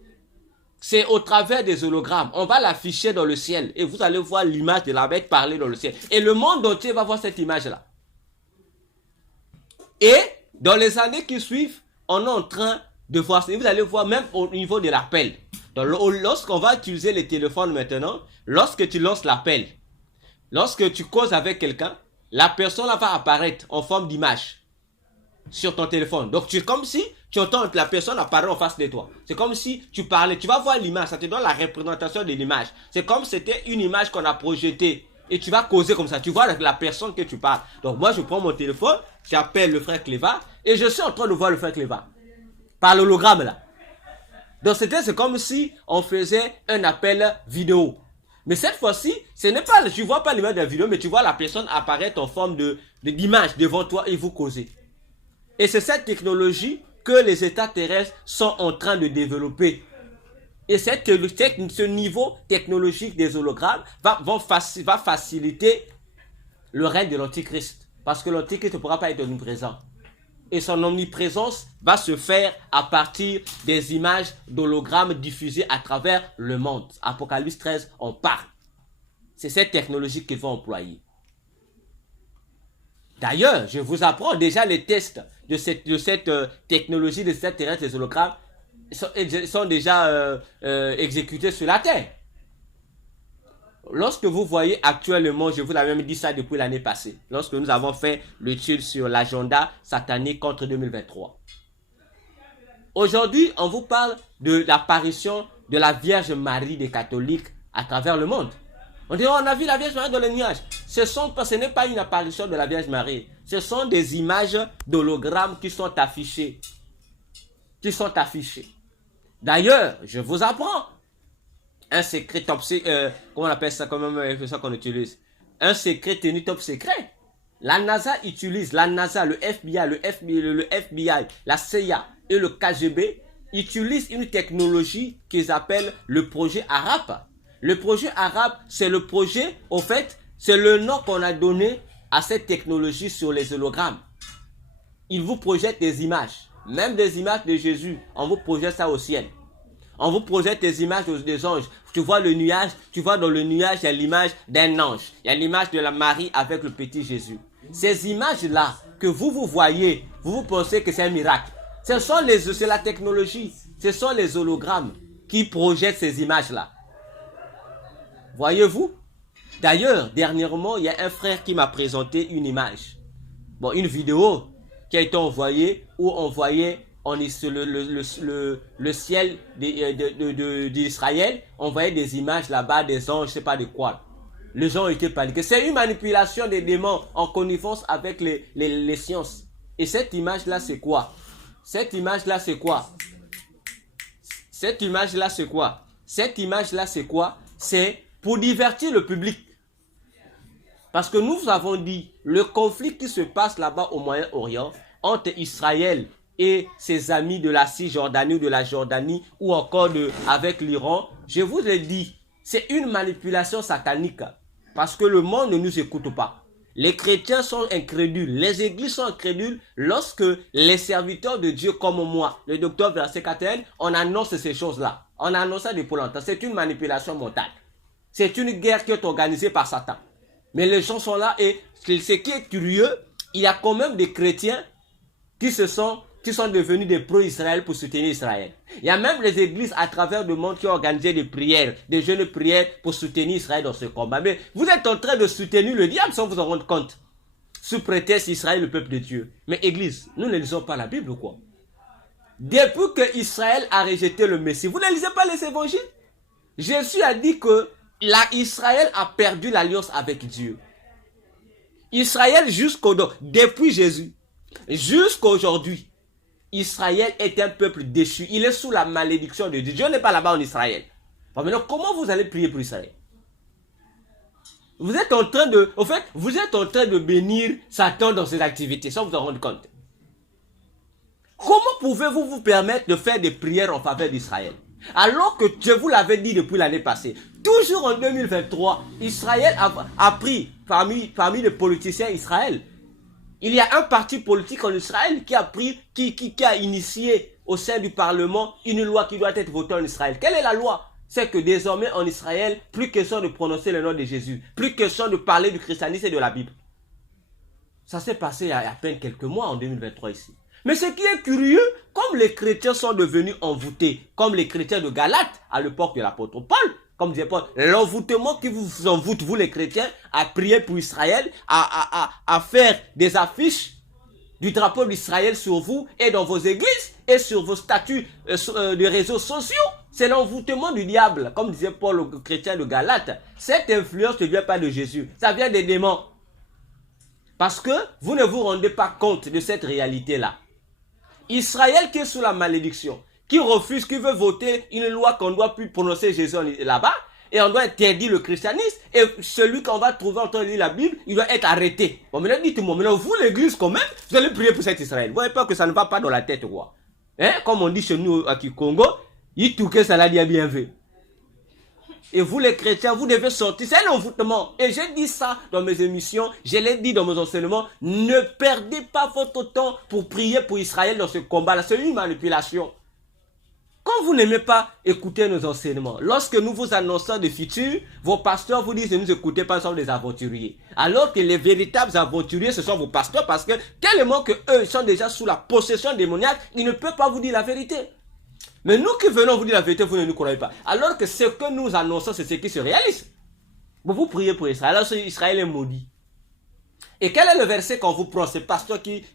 c'est au travers des hologrammes. On va l'afficher dans le ciel. Et vous allez voir l'image de la bête parler dans le ciel. Et le monde entier va voir cette image-là. Et dans les années qui suivent, on est en train de voir ça. Et vous allez voir même au niveau de l'appel. Lorsqu'on va utiliser les téléphones maintenant, lorsque tu lances l'appel, lorsque tu causes avec quelqu'un, la personne va apparaître en forme d'image sur ton téléphone. Donc, c'est comme si tu entends la personne apparaître en face de toi. C'est comme si tu parlais. Tu vas voir l'image. Ça te donne la représentation de l'image. C'est comme si c'était une image qu'on a projetée. Et tu vas causer comme ça. Tu vois la personne que tu parles. Donc, moi, je prends mon téléphone. J'appelle le frère Cléva. Et je suis en train de voir le frère Cléva. Par l'hologramme, là. Donc, c'est comme si on faisait un appel vidéo. Mais cette fois-ci, ce n'est pas, tu ne vois pas l'image de la vidéo, mais tu vois la personne apparaître en forme d'image devant toi et vous causer. Et c'est cette technologie que les extraterrestres sont en train de développer. Et ce niveau technologique des hologrammes va faciliter le règne de l'antichrist. Parce que l'antichrist ne pourra pas être omniprésent. Et son omniprésence va se faire à partir des images d'hologrammes diffusées à travers le monde. Apocalypse 13, on parle. C'est cette technologie qu'ils vont employer. D'ailleurs, je vous apprends déjà les tests de cette technologie des extraterrestres, des hologrammes, sont déjà exécutés sur la Terre. Lorsque vous voyez actuellement, je vous avais même dit ça depuis l'année passée, lorsque nous avons fait l'étude sur l'agenda satanique contre 2023. Aujourd'hui, on vous parle de l'apparition de la Vierge Marie des catholiques à travers le monde. On dit, on a vu la Vierge Marie dans les nuages. Ce n'est pas une apparition de la Vierge Marie. Ce sont des images d'hologrammes qui sont affichées. D'ailleurs, je vous apprends. Un secret top secret, comment on appelle ça, c'est ça qu'on utilise. Un secret tenu top secret. La NASA utilise, le FBI, la CIA et le KGB utilisent une technologie qu'ils appellent le projet arabe. Le projet arabe, c'est le projet, au fait, c'est le nom qu'on a donné à cette technologie sur les hologrammes. Ils vous projettent des images, même des images de Jésus, on vous projette ça au ciel. On vous projette des images des anges. Tu vois le nuage, tu vois dans le nuage, il y a l'image d'un ange. Il y a l'image de la Marie avec le petit Jésus. Ces images-là que vous voyez, vous pensez que c'est un miracle. C'est la technologie. Ce sont les hologrammes qui projettent ces images-là. Voyez-vous? D'ailleurs, dernièrement, il y a un frère qui m'a présenté une image. Bon, une vidéo qui a été envoyée où on voyait sur le ciel d'Israël, on voyait des images là-bas, des anges, je ne sais pas de quoi. Les gens étaient paniqués. C'est une manipulation des démons en connivence avec les sciences. Et cette image-là, c'est quoi? Cette Cette image-là, c'est quoi? Cette image-là, c'est quoi? C'est pour divertir le public. Parce que nous avons dit, le conflit qui se passe là-bas au Moyen-Orient, entre Israël et ses amis de la Cisjordanie ou de la Jordanie, ou encore avec l'Iran, je vous l'ai dit, c'est une manipulation satanique. Parce que le monde ne nous écoute pas. Les chrétiens sont incrédules, les églises sont incrédules lorsque les serviteurs de Dieu comme moi, le docteur verset 41, on annonce ces choses-là. On annonce ça depuis longtemps. C'est une manipulation mentale. C'est une guerre qui est organisée par Satan. Mais les gens sont là et ce qui est curieux, il y a quand même des chrétiens qui sont devenus des pro-Israël pour soutenir Israël. Il y a même les églises à travers le monde qui ont organisé des prières, des jeûnes de prières pour soutenir Israël dans ce combat. Mais vous êtes en train de soutenir le diable sans vous en rendre compte. Sous prétexte Israël, le peuple de Dieu. Mais église, nous ne lisons pas la Bible ou quoi? Depuis que Israël a rejeté le Messie, vous ne lisez pas les évangiles? Jésus a dit que Israël a perdu l'alliance avec Dieu. Israël depuis Jésus, jusqu'à aujourd'hui, Israël est un peuple déchu. Il est sous la malédiction de Dieu. Dieu n'est pas là-bas en Israël. Bon, maintenant, comment vous allez prier pour Israël? Vous êtes en train de bénir Satan dans ses activités, sans vous en rendre compte. Comment pouvez-vous vous permettre de faire des prières en faveur d'Israël? Alors que je vous l'avais dit depuis l'année passée, toujours en 2023, Israël a pris parmi les politiciens Israël. Il y a un parti politique en Israël qui a initié au sein du Parlement une loi qui doit être votée en Israël. Quelle est la loi? C'est que désormais en Israël, plus question de prononcer le nom de Jésus, plus question de parler du christianisme et de la Bible. Ça s'est passé il y a à peine quelques mois en 2023 ici. Mais ce qui est curieux, comme les chrétiens sont devenus envoûtés, comme les chrétiens de Galate à l'époque de l'apôtre Paul, comme disait Paul, l'envoûtement qui vous envoûte, vous les chrétiens, à prier pour Israël, à faire des affiches du drapeau d'Israël sur vous et dans vos églises et sur vos statuts de réseaux sociaux. C'est l'envoûtement du diable, comme disait Paul aux chrétiens de Galate. Cette influence ne vient pas de Jésus, ça vient des démons. Parce que vous ne vous rendez pas compte de cette réalité-là. Israël qui est sous la malédiction, qui refuse, qui veut voter une loi qu'on ne doit plus prononcer Jésus là-bas, et on doit interdire le christianisme, et celui qu'on va trouver en train de lire la Bible, il doit être arrêté. Bon, maintenant, dites-moi, maintenant, vous, l'église, quand même, vous allez prier pour cet Israël. Vous voyez pas que ça ne va pas dans la tête, quoi. Hein? Comme on dit chez nous, à Congo, il touque ça l'a dit bien vu. Et vous, les chrétiens, vous devez sortir. C'est un envoûtement. Et j'ai dit ça dans mes émissions, je l'ai dit dans mes enseignements. Ne perdez pas votre temps pour prier pour Israël dans ce combat-là. C'est une manipulation. Quand vous n'aimez pas écouter nos enseignements, lorsque nous vous annonçons des futurs, vos pasteurs vous disent ne nous écoutez pas, nous sommes des aventuriers. Alors que les véritables aventuriers, ce sont vos pasteurs, parce que tellement que eux sont déjà sous la possession démoniaque, ils ne peuvent pas vous dire la vérité. Mais nous qui venons vous dire la vérité, vous ne nous croyez pas. Alors que ce que nous annonçons, c'est ce qui se réalise. Vous priez pour Israël, alors Israël est maudit. Et quel est le verset qu'on vous prend? C'est le pasteur qui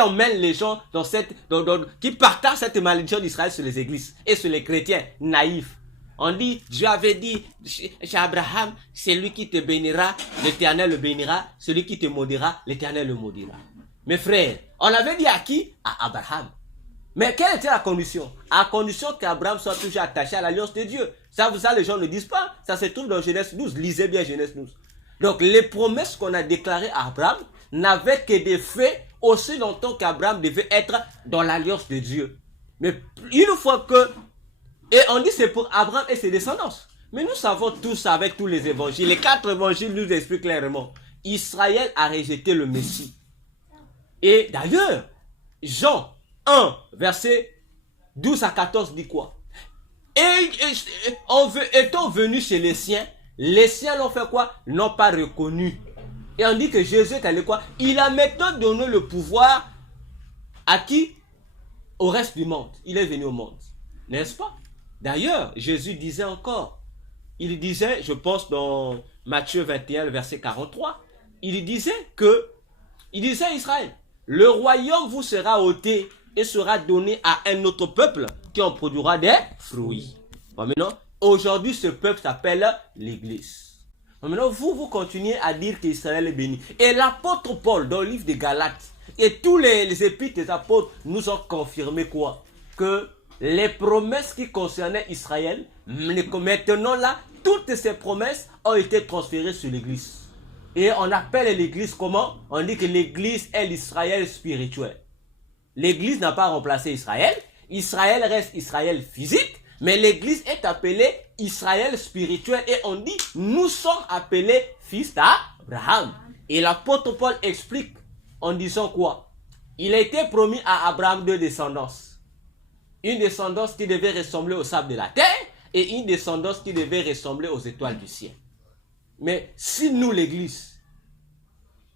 emmène les gens qui partagent cette malédiction d'Israël sur les églises et sur les chrétiens naïfs. On dit, Dieu avait dit, chez Abraham, c'est lui qui te bénira, l'Éternel le bénira, celui qui te maudira, l'Éternel le maudira. Mes frères, on avait dit à qui? À Abraham. Mais quelle était la condition? À condition qu'Abraham soit toujours attaché à l'alliance de Dieu. Ça, les gens ne disent pas. Ça se trouve dans Genèse 12. Lisez bien Genèse 12. Donc, les promesses qu'on a déclarées à Abraham n'avaient que des faits aussi longtemps qu'Abraham devait être dans l'alliance de Dieu. Mais une fois que... Et on dit c'est pour Abraham et ses descendants. Mais nous savons tous avec tous les évangiles. Les 4 évangiles nous expliquent clairement. Israël a rejeté le Messie. Et d'ailleurs, Jean 1, verset 12 à 14 dit quoi? Étant venu chez les siens l'ont fait quoi? N'ont pas reconnu. Et on dit que Jésus est allé quoi? Il a maintenant donné le pouvoir à qui? Au reste du monde. Il est venu au monde. N'est-ce pas? D'ailleurs, Jésus disait encore. Il disait, je pense dans Matthieu 21, verset 43. Il disait à Israël, le royaume vous sera ôté et sera donné à un autre peuple qui en produira des fruits. Bon, maintenant, aujourd'hui, ce peuple s'appelle l'Église. Bon, maintenant, vous continuez à dire qu'Israël est béni. Et l'apôtre Paul, dans le livre des Galates, et tous les épîtres des apôtres nous ont confirmé quoi? Que les promesses qui concernaient Israël, maintenant là, toutes ces promesses ont été transférées sur l'Église. Et on appelle l'Église comment? On dit que l'Église est l'Israël spirituel. L'Église n'a pas remplacé Israël. Israël reste Israël physique. Mais l'Église est appelée Israël spirituel. Et on dit, nous sommes appelés fils d'Abraham. Et l'apôtre Paul explique en disant quoi? Il a été promis à Abraham 2 descendances. Une descendance qui devait ressembler au sable de la terre et une descendance qui devait ressembler aux étoiles du ciel. Mais si nous, l'Église,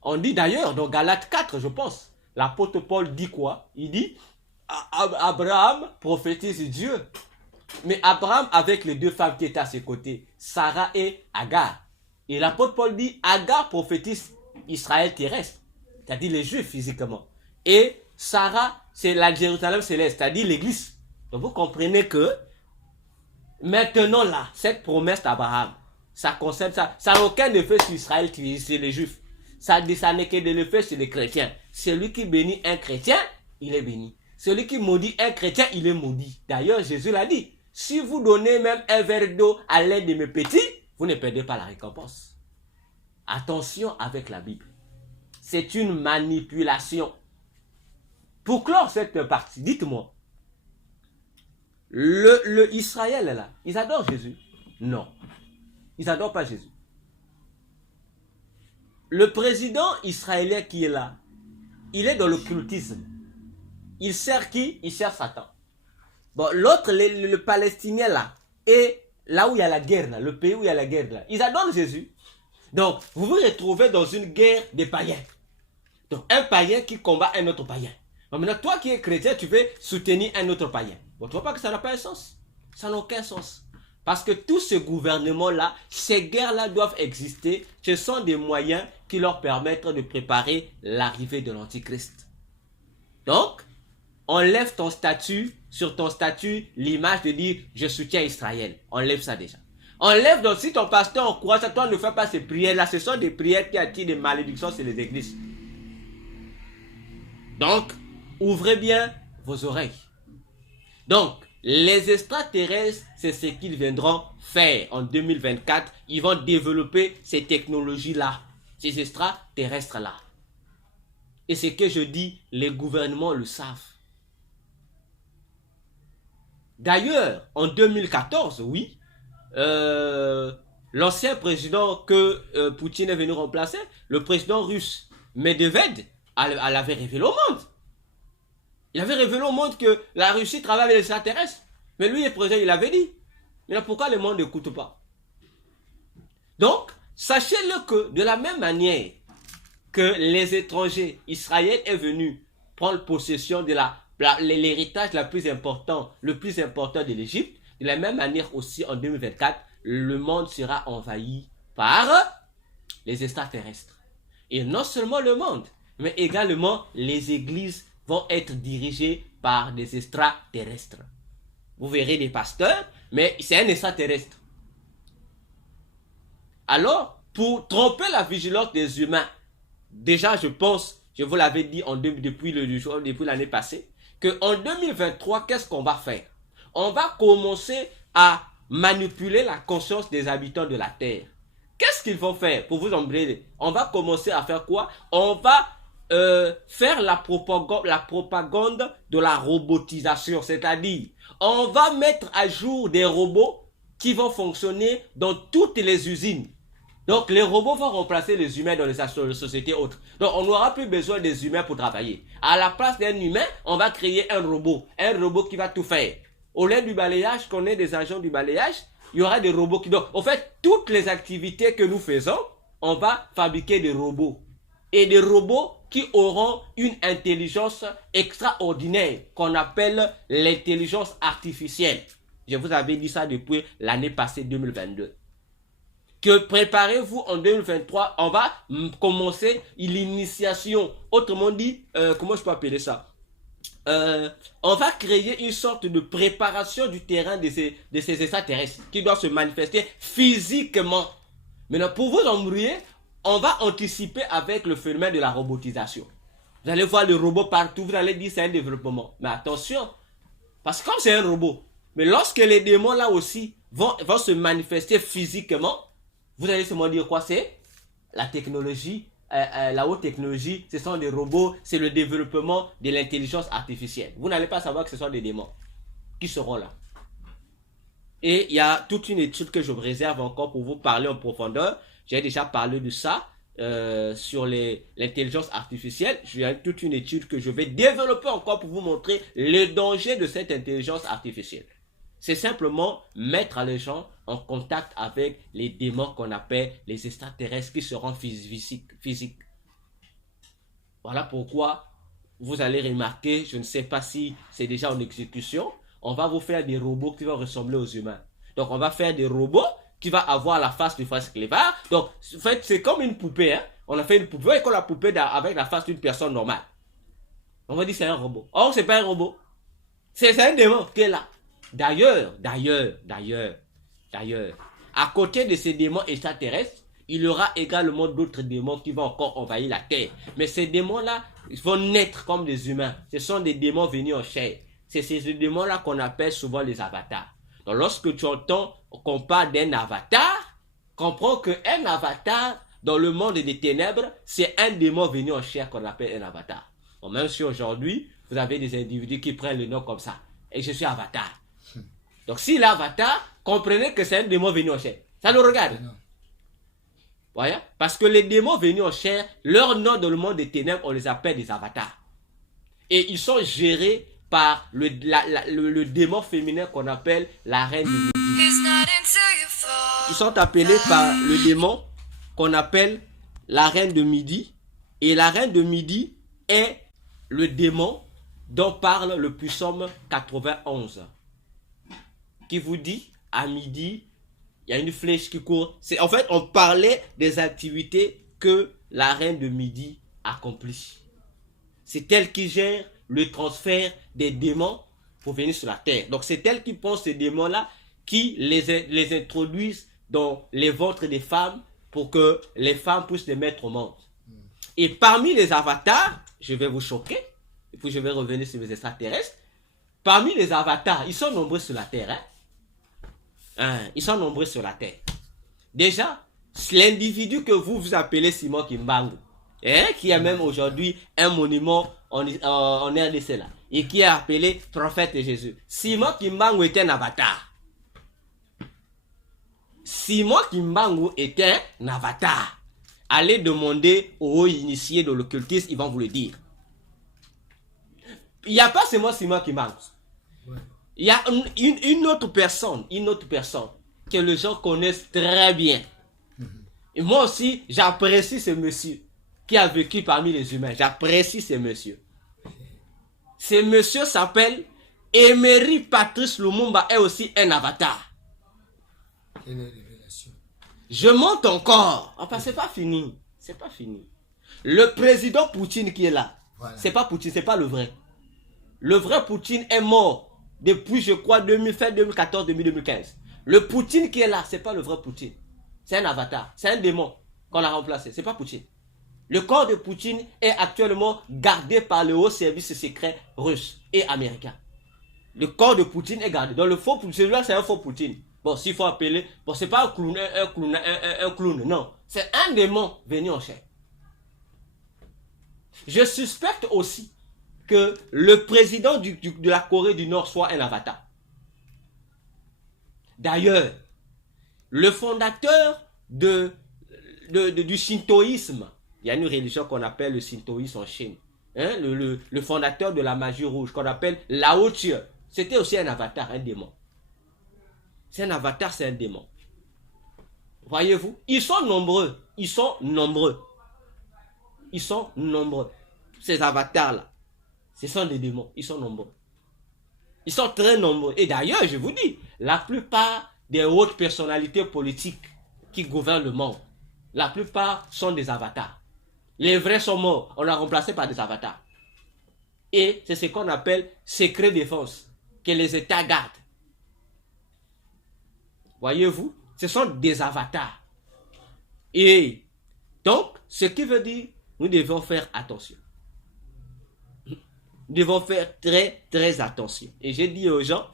on dit d'ailleurs dans Galates 4, je pense, l'apôtre Paul dit quoi? Il dit, Abraham prophétise Dieu. Mais Abraham avec les deux femmes qui étaient à ses côtés, Sarah et Agar. Et l'apôtre Paul dit, Agar prophétise Israël terrestre, c'est-à-dire les Juifs physiquement. Et Sarah, c'est la Jérusalem céleste, c'est-à-dire l'Église. Donc vous comprenez que maintenant là, cette promesse d'Abraham, ça concerne ça. Ça n'a aucun effet sur Israël, c'est les Juifs. Ça n'est que de l'effet sur les chrétiens. Celui qui bénit un chrétien, il est béni. Celui qui maudit un chrétien, il est maudit. D'ailleurs, Jésus l'a dit. Si vous donnez même un verre d'eau à l'un de mes petits, vous ne perdez pas la récompense. Attention avec la Bible. C'est une manipulation. Pour clore cette partie, dites-moi. Le Israël là, ils adorent Jésus? Non. Ils n'adorent pas Jésus. Le président israélien qui est là, il est dans l'occultisme. Il sert qui? Il sert Satan. Bon, l'autre, le Palestinien là, et là où il y a la guerre, là, le pays où il y a la guerre, là, ils adorent Jésus. Donc, vous vous retrouvez dans une guerre des païens. Donc, un païen qui combat un autre païen. Donc, maintenant, toi qui es chrétien, tu veux soutenir un autre païen. Bon, tu vois pas que ça n'a pas un sens? Ça n'a aucun sens. Parce que tous ces gouvernements-là, ces guerres-là doivent exister. Ce sont des moyens qui leur permettent de préparer l'arrivée de l'Antichrist. Donc, enlève ton statut, sur ton statut, l'image de dire « je soutiens Israël ». Enlève ça déjà. Enlève donc, si ton pasteur en croit ça, toi ne fais pas ces prières-là. Ce sont des prières qui attirent des malédictions sur les églises. Donc, ouvrez bien vos oreilles. Donc, les extraterrestres, c'est ce qu'ils viendront faire en 2024. Ils vont développer ces technologies-là, ces extraterrestres-là. Et ce que je dis, les gouvernements le savent. D'ailleurs, en 2014, oui, l'ancien président que Poutine est venu remplacer, le président russe Medvedev, elle avait révélé au monde. Il avait révélé au monde que la Russie travaille avec les extraterrestres. Mais lui, le président, il avait dit. Mais pourquoi le monde n'écoute pas? Donc, sachez-le que de la même manière que les étrangers, Israël est venu prendre possession de l'héritage le plus important de l'Égypte, de la même manière aussi en 2024, le monde sera envahi par les extraterrestres. Et non seulement le monde, mais également les églises vont être dirigées par des extraterrestres. Vous verrez des pasteurs, mais c'est un extraterrestre. Alors, pour tromper la vigilance des humains, déjà je pense, je vous l'avais dit depuis l'année passée, qu'en 2023, qu'est-ce qu'on va faire? On va commencer à manipuler la conscience des habitants de la Terre. Qu'est-ce qu'ils vont faire pour vous embrayer? On va commencer à faire quoi? On va faire la propagande de la robotisation, c'est-à-dire on va mettre à jour des robots qui vont fonctionner dans toutes les usines. Donc les robots vont remplacer les humains dans les sociétés autres. Donc on n'aura plus besoin des humains pour travailler. À la place d'un humain, on va créer un robot qui va tout faire. Au lieu du balayage, qu'on ait des agents du balayage, il y aura des robots qui... Donc, en fait, toutes les activités que nous faisons, on va fabriquer des robots. Et des robots qui auront une intelligence extraordinaire qu'on appelle l'intelligence artificielle. Je vous avais dit ça depuis l'année passée 2022. Que préparez-vous en 2023, on va commencer l'initiation. Autrement dit, comment je peux appeler ça? On va créer une sorte de préparation du terrain de ces extraterrestres qui doivent se manifester physiquement. Maintenant, pour vous embrouiller, on va anticiper avec le phénomène de la robotisation. Vous allez voir le robot partout, vous allez dire c'est un développement. Mais attention, Parce que comme c'est un robot, mais lorsque les démons là aussi vont se manifester physiquement, vous allez seulement dire quoi? C'est la technologie, la haute technologie, ce sont des robots, c'est le développement de l'intelligence artificielle. Vous n'allez pas savoir que ce sont des démons qui seront là. Et il y a toute une étude que je me réserve encore pour vous parler en profondeur. J'ai déjà parlé de ça sur l'intelligence artificielle. J'ai toute une étude que je vais développer encore pour vous montrer les dangers de cette intelligence artificielle. C'est simplement mettre les gens en contact avec les démons qu'on appelle les extraterrestres qui seront physiques. Voilà pourquoi vous allez remarquer, je ne sais pas si c'est déjà en exécution, on va vous faire des robots qui vont ressembler aux humains. Donc on va faire des robots qui vont avoir la face de Franz Clevard. Donc en fait c'est comme une poupée. Hein? On a fait une poupée avec la poupée avec la face d'une personne normale. On va dire c'est un robot. Or c'est pas un robot. C'est un démon qui est là. D'ailleurs, à côté de ces démons extraterrestres, il y aura également d'autres démons qui vont encore envahir la terre. Mais ces démons-là, ils vont naître comme des humains. Ce sont des démons venus en chair. C'est ces démons-là qu'on appelle souvent les avatars. Donc lorsque tu entends qu'on parle d'un avatar, comprends qu'un avatar dans le monde des ténèbres, c'est un démon venu en chair qu'on appelle un avatar. Bon, même si aujourd'hui, vous avez des individus qui prennent le nom comme ça. Et je suis avatar. Donc si l'avatar, comprenez que c'est un démon venu en chair. Ça le regarde. Voyez? Parce que les démons venus en chair, leur nom dans le monde des ténèbres, on les appelle des avatars. Et ils sont gérés par le démon féminin qu'on appelle la reine de Midi. Ils sont appelés par le démon qu'on appelle la reine de Midi. Et la reine de Midi est le démon dont parle le psaume 91. Qui vous dit, à midi, il y a une flèche qui court. En fait, on parlait des activités que la reine de Midi accomplit. C'est elle qui gère le transfert des démons pour venir sur la terre. Donc c'est elle qui prend ces démons-là, qui les introduisent dans les ventres des femmes pour que les femmes puissent les mettre au monde. Et parmi les avatars, je vais vous choquer, et puis je vais revenir sur les extraterrestres. Parmi les avatars, ils sont nombreux sur la terre. Ils sont nombreux sur la terre. Déjà, l'individu que vous appelez Simon Kimbangu, qui a même aujourd'hui un monument en RDC là, et qui est appelé prophète de Jésus. Simon Kimbangu est un avatar. Simon Kimbangu est un avatar. Allez demander aux initiés de l'occultisme, ils vont vous le dire. Il n'y a pas seulement Simon Kimbangu. Il y a une autre personne que les gens connaissent très bien. Et moi aussi, j'apprécie ce monsieur qui a vécu parmi les humains. J'apprécie ce monsieur. Ce monsieur s'appelle Emery Patrice Lumumba, est aussi un avatar. Une révélation. Je monte encore. Enfin, c'est pas fini. C'est pas fini. Le président Poutine qui est là, voilà. C'est pas Poutine, c'est pas le vrai. Le vrai Poutine est mort depuis, je crois, fin 2014, 2015. Le Poutine qui est là, c'est pas le vrai Poutine. C'est un avatar, c'est un démon qu'on a remplacé. C'est pas Poutine. Le corps de Poutine est actuellement gardé par le haut service secret russe et américain. Le corps de Poutine est gardé. Donc le faux Poutine, celui-là c'est un faux Poutine. Bon, s'il faut appeler, bon, c'est pas un clown, non. C'est un démon venu en chair. Je suspecte aussi que le président de la Corée du Nord soit un avatar. D'ailleurs, le fondateur du shintoïsme, il y a une religion qu'on appelle le shintoïsme en Chine, hein, le fondateur de la magie rouge, qu'on appelle Lao Tzu, c'était aussi un avatar, un démon. C'est un avatar, c'est un démon. Voyez-vous, ils sont nombreux, ces avatars-là. Ce sont des démons, ils sont nombreux. Ils sont très nombreux. Et d'ailleurs, je vous dis, la plupart des hautes personnalités politiques qui gouvernent le monde, la plupart sont des avatars. Les vrais sont morts, on l'a remplacé par des avatars. Et c'est ce qu'on appelle secret défense, que les États gardent. Voyez-vous, ce sont des avatars. Et donc, ce qui veut dire, nous devons faire attention. Nous devons faire très, très attention. Et j'ai dit aux gens,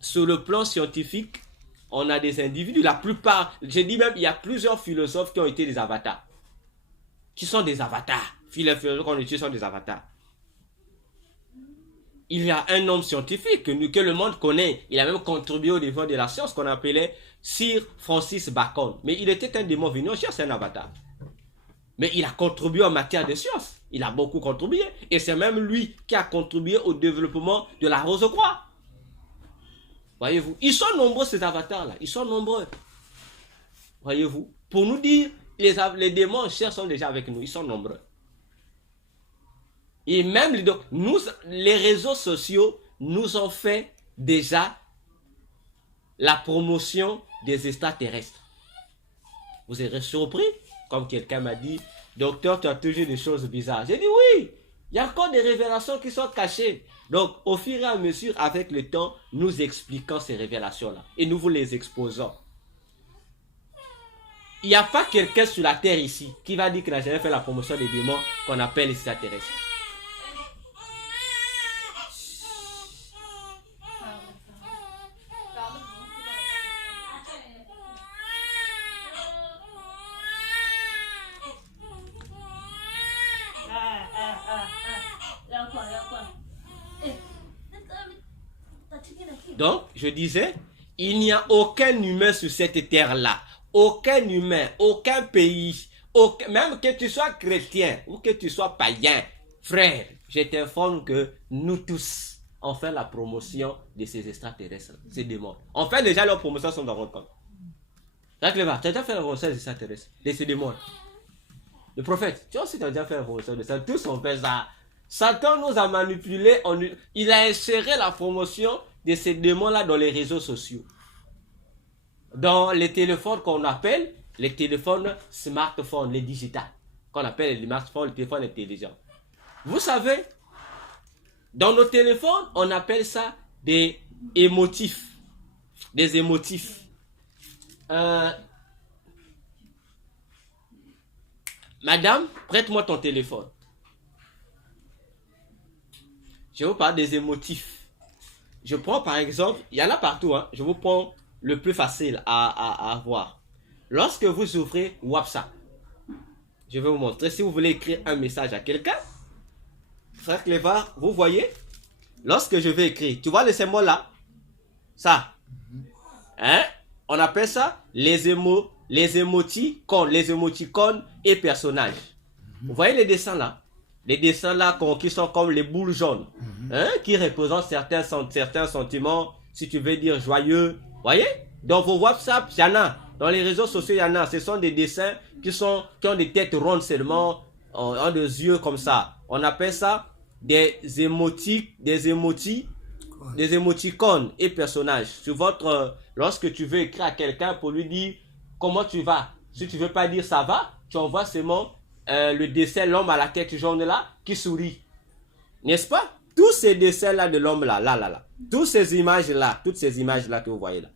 sur le plan scientifique, on a des individus, la plupart, j'ai dit même, il y a plusieurs philosophes qui ont été des avatars. Qui sont des avatars. Les philosophes qu'on utilise sont des avatars. Il y a un homme scientifique que le monde connaît. Il a même contribué au développement de la science qu'on appelait Sir Francis Bacon. Mais il était un démon venu, c'est un avatar. Mais il a contribué en matière de science. Il a beaucoup contribué. Et c'est même lui qui a contribué au développement de la Rose-Croix. Voyez-vous, ils sont nombreux ces avatars-là. Ils sont nombreux. Voyez-vous, pour nous dire, les démons en chair sont déjà avec nous. Ils sont nombreux. Et même les réseaux sociaux nous ont fait déjà la promotion des extraterrestres. Vous serez surpris, comme quelqu'un m'a dit, docteur, tu as toujours des choses bizarres. J'ai dit oui, il y a encore des révélations qui sont cachées. Donc, au fur et à mesure, avec le temps, nous expliquons ces révélations-là. Et nous vous les exposons. Il n'y a pas quelqu'un sur la terre ici qui va dire qu'il n'a jamais fait la promotion des démons qu'on appelle les extraterrestres. Donc, je disais, il n'y a aucun humain sur cette terre-là, aucun humain, aucun pays, même que tu sois chrétien ou que tu sois païen, frère, je t'informe que nous tous, on fait la promotion de ces extraterrestres, ces démons. On fait déjà leur promotion sur notre compte. Tu as déjà fait la promotion des extraterrestres, de ces démons. Le prophète, tu as aussi déjà fait la promotion de ça, tous on fait ça. Satan nous a manipulés, il a inséré la promotion de ces démons-là dans les réseaux sociaux. Dans les téléphones qu'on appelle les téléphones smartphones, les digitales, qu'on appelle les smartphones, les téléphones intelligents. Vous savez, dans nos téléphones, on appelle ça des émotifs. Des émotifs. Madame, prête-moi ton téléphone. Je vous parle des émotifs. Je prends par exemple, il y en a partout, hein, je vous prends le plus facile à voir. Lorsque vous ouvrez WhatsApp, je vais vous montrer, si vous voulez écrire un message à quelqu'un, frère Clévar, vous voyez, lorsque je vais écrire, tu vois le symbole là, ça, hein, on appelle ça les émoticônes et personnages. Vous voyez les dessins là? Les dessins là qui sont comme les boules jaunes, hein, qui représentent certains sentiments, si tu veux dire joyeux. Voyez? Dans vos WhatsApp, il y en a. Dans les réseaux sociaux, il y en a. Ce sont des dessins qui ont des têtes rondes seulement, ont des yeux comme ça. On appelle ça des émoticônes et personnages. Lorsque tu veux écrire à quelqu'un pour lui dire comment tu vas, si tu veux pas dire ça va, tu envoies seulement le dessin, l'homme à la tête jaune là, qui sourit. N'est-ce pas? Tous ces dessins-là de l'homme là, toutes ces images-là que vous voyez là,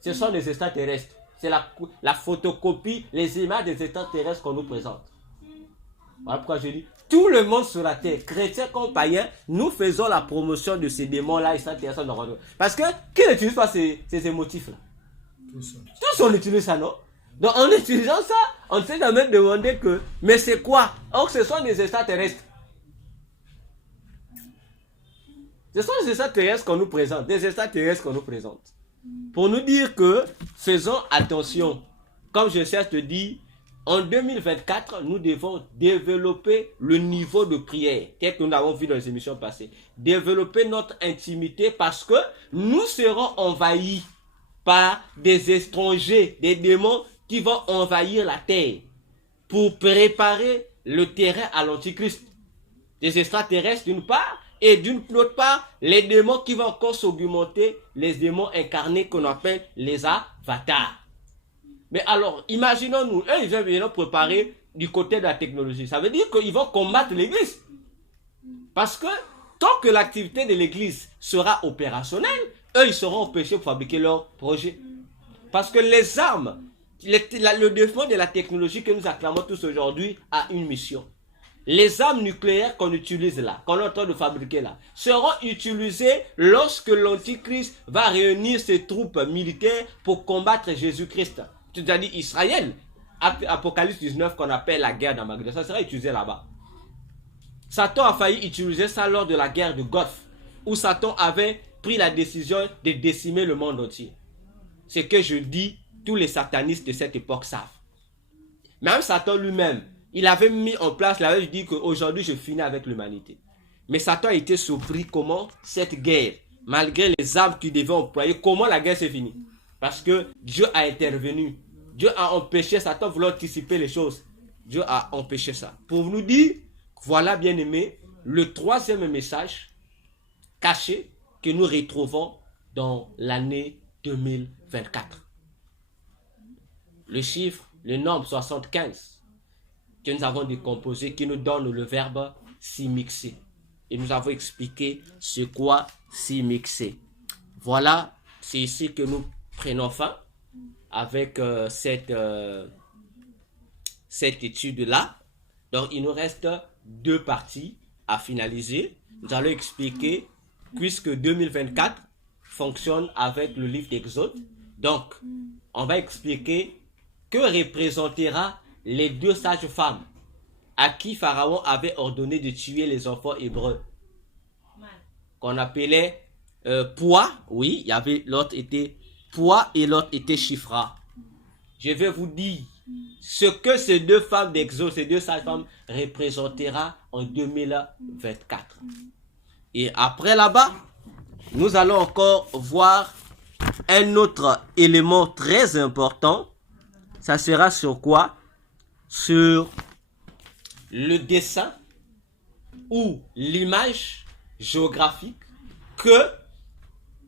ce sont des extraterrestres. C'est la photocopie, les images des extraterrestres qu'on nous présente. Voilà pourquoi je dis, tout le monde sur la terre, chrétien comme païen, nous faisons la promotion de ces démons-là extraterrestres. Parce que, qui n'utilise pas ces émotifs-là? Tous on utilise ça, non? Donc en utilisant ça, on s'est jamais demandé que, mais c'est quoi? Or ce sont des extraterrestres. Ce sont des extraterrestres qu'on nous présente, pour nous dire que faisons attention. Comme je sais te dire, en 2024, nous devons développer le niveau de prière, tel que nous l'avons vu dans les émissions passées. Développer notre intimité parce que nous serons envahis par des étrangers, des démons qui vont envahir la terre pour préparer le terrain à l'antichrist. Des extraterrestres d'une part, et d'une autre part, les démons qui vont encore s'augmenter, les démons incarnés qu'on appelle les avatars. Mais alors, imaginons-nous, eux, ils viennent préparer du côté de la technologie. Ça veut dire qu'ils vont combattre l'église. Parce que tant que l'activité de l'église sera opérationnelle, eux, ils seront empêchés de fabriquer leurs projets. Parce que les armes, le développement de la technologie que nous acclamons tous aujourd'hui a une mission. les armes nucléaires qu'on utilise là, qu'on est en train de fabriquer là, seront utilisées lorsque l'Antichrist va réunir ses troupes militaires pour combattre Jésus-Christ. Tu as dit Israël, Apocalypse 19 qu'on appelle la guerre d'Armageddon, ça sera utilisé là-bas. Satan a failli utiliser ça lors de la guerre de Golfe, où Satan avait pris la décision de décimer le monde entier. Ce que je dis, tous les satanistes de cette époque savent. Même Satan lui-même, il avait mis en place, il avait dit qu'aujourd'hui je finis avec l'humanité. Mais Satan a été surpris comment cette guerre, malgré les armes qu'il devait employer, comment la guerre s'est finie. Parce que Dieu a intervenu. Dieu a empêché Satan vouloir anticiper les choses. Dieu a empêché ça. Pour nous dire, voilà bien aimé, le troisième message caché que nous retrouvons dans l'année 2024. Le chiffre, le nombre 75 que nous avons décomposé, qui nous donne le verbe s'immixer. Et nous avons expliqué ce quoi s'immixer. Voilà, c'est ici que nous prenons fin avec cette étude-là. Donc, il nous reste 2 parties à finaliser. Nous allons expliquer, puisque 2024 fonctionne avec le livre d'Exode. Donc, on va expliquer que représentera les 2 sages-femmes à qui Pharaon avait ordonné de tuer les enfants hébreux. Qu'on appelait Poids. Oui, il y avait l'autre était Poids et l'autre était Shifra. Je vais vous dire ce que ces 2 femmes d'Exode, ces 2 sages-femmes représentera en 2024. Et après là-bas, nous allons encore voir un autre élément très important. Ça sera sur quoi? Sur le dessin ou l'image géographique que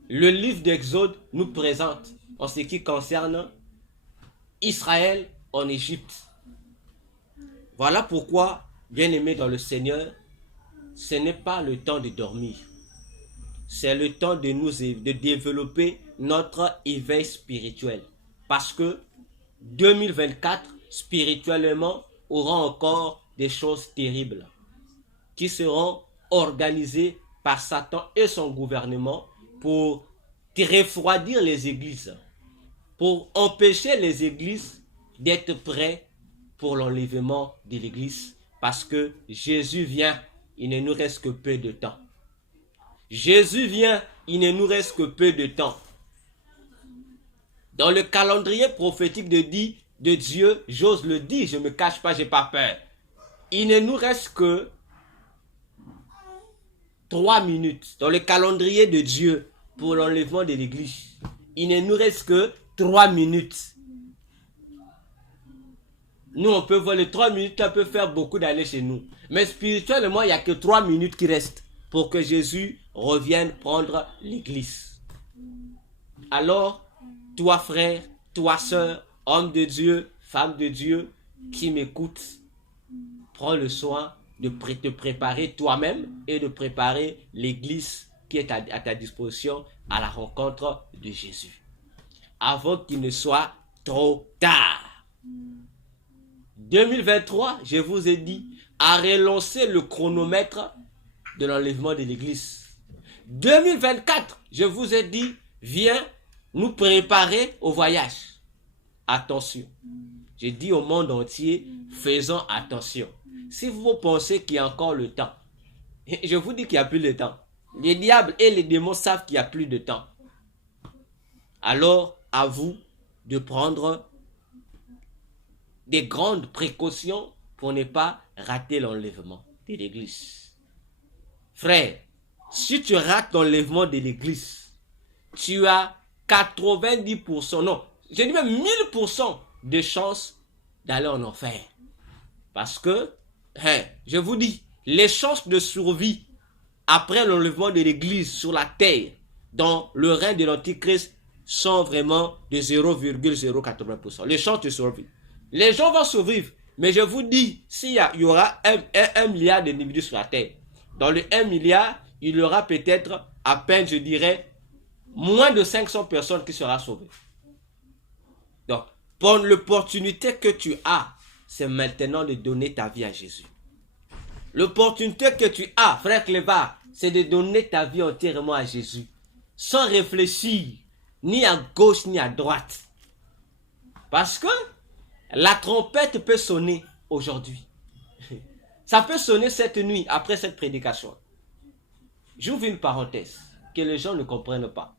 le livre d'Exode nous présente en ce qui concerne Israël en Égypte. Voilà pourquoi, bien-aimés dans le Seigneur, ce n'est pas le temps de dormir. C'est le temps de développer notre éveil spirituel. Parce que 2024, spirituellement, aura encore des choses terribles qui seront organisées par Satan et son gouvernement pour refroidir les églises, pour empêcher les églises d'être prêtes pour l'enlèvement de l'église. Parce que Jésus vient, il ne nous reste que peu de temps. Jésus vient, il ne nous reste que peu de temps. Dans le calendrier prophétique de Dieu, j'ose le dire, je ne me cache pas, je n'ai pas peur. Il ne nous reste que 3 minutes. Dans le calendrier de Dieu, pour l'enlèvement de l'église, il ne nous reste que 3 minutes. Nous, on peut voir les 3 minutes, ça peut faire beaucoup d'années chez nous. Mais spirituellement, il n'y a que 3 minutes qui restent pour que Jésus revienne prendre l'église. Alors, toi frère, toi sœur, homme de Dieu, femme de Dieu, qui m'écoute, prends le soin de te préparer toi-même et de préparer l'église qui est à ta disposition à la rencontre de Jésus. Avant qu'il ne soit trop tard. 2023, je vous ai dit, a relancé le chronomètre de l'enlèvement de l'église. 2024, je vous ai dit, viens nous préparer au voyage. Attention. J'ai dit au monde entier, faisons attention. Si vous pensez qu'il y a encore le temps, je vous dis qu'il n'y a plus de temps. Les diables et les démons savent qu'il n'y a plus de temps. Alors, à vous de prendre des grandes précautions pour ne pas rater l'enlèvement de l'église. Frère, si tu rates l'enlèvement de l'église, tu as 90%, non, je dis même 1000% de chances d'aller en enfer. Parce que, je vous dis, les chances de survie après l'enlèvement de l'église sur la terre, dans le règne de l'Antichrist, sont vraiment de 0,080%. Les chances de survie. Les gens vont survivre, mais je vous dis, s'il y aura un milliard d'individus sur la terre, dans le 1 milliard, il y aura peut-être à peine, je dirais, moins de 500 personnes qui seront sauvées. Donc, pour l'opportunité que tu as, c'est maintenant de donner ta vie à Jésus. L'opportunité que tu as, frère Cléva, c'est de donner ta vie entièrement à Jésus, sans réfléchir, ni à gauche, ni à droite. Parce que la trompette peut sonner aujourd'hui. Ça peut sonner cette nuit, après cette prédication. J'ouvre une parenthèse, que les gens ne comprennent pas.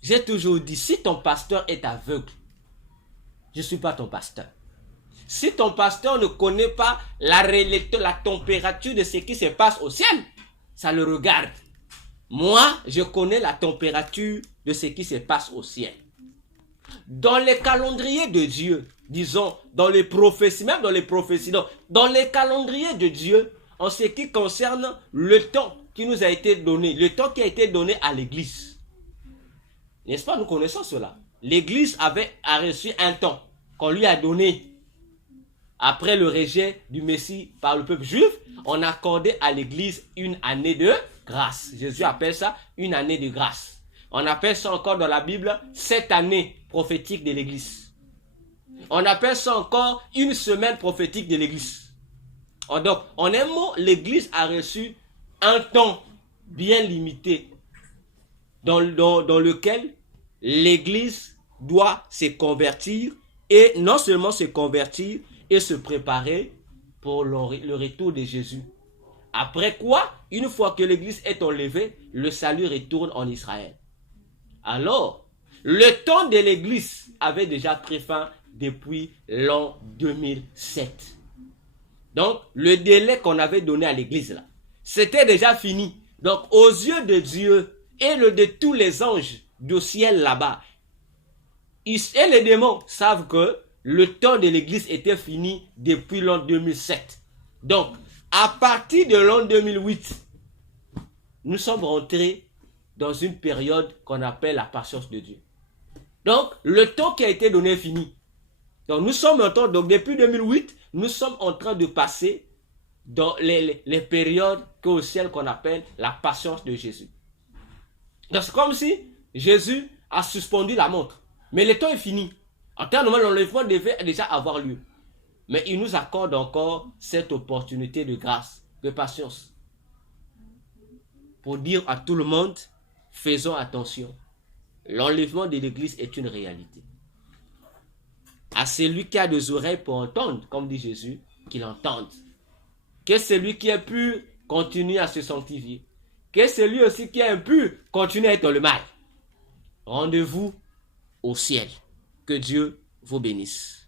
J'ai toujours dit, si ton pasteur est aveugle, je ne suis pas ton pasteur. Si ton pasteur ne connaît pas la température de ce qui se passe au ciel, ça le regarde. Moi, je connais la température de ce qui se passe au ciel. Dans les calendriers de Dieu, disons, dans les prophéties, même dans les prophéties, dans les calendriers de Dieu, en ce qui concerne le temps qui nous a été donné, le temps qui a été donné à l'Église. N'est-ce pas, nous connaissons cela. L'Église a reçu un temps qu'on lui a donné. Après le rejet du Messie par le peuple juif, on a accordé à l'Église une année de grâce. Jésus appelle ça une année de grâce. On appelle ça encore dans la Bible 7 années prophétiques de l'Église. On appelle ça encore une semaine prophétique de l'Église. Donc, en un mot, l'Église a reçu un temps bien limité dans lequel l'Église doit se convertir et non seulement se convertir et se préparer pour le retour de Jésus. Après quoi, une fois que l'Église est enlevée, le salut retourne en Israël. Alors, le temps de l'Église avait déjà pris fin depuis l'an 2007. Donc, le délai qu'on avait donné à l'Église là, c'était déjà fini. Donc, aux yeux de Dieu et de tous les anges du ciel là-bas, et les démons savent que le temps de l'Église était fini depuis l'an 2007. Donc, à partir de l'an 2008, nous sommes rentrés dans une période qu'on appelle la patience de Dieu. Donc, le temps qui a été donné est fini. Donc, nous sommes en temps, donc depuis 2008, nous sommes en train de passer dans les périodes qu'au ciel qu'on appelle la patience de Jésus. Donc, c'est comme si Jésus a suspendu la montre. Mais le temps est fini. En temps normal, l'enlèvement devait déjà avoir lieu. Mais il nous accorde encore cette opportunité de grâce, de patience. Pour dire à tout le monde, faisons attention. L'enlèvement de l'Église est une réalité. À celui qui a des oreilles pour entendre, comme dit Jésus, qu'il entende. Que celui qui est pur continue à se sanctifier. Que celui aussi qui est impur continue à être dans le mal. Rendez-vous au ciel. Que Dieu vous bénisse.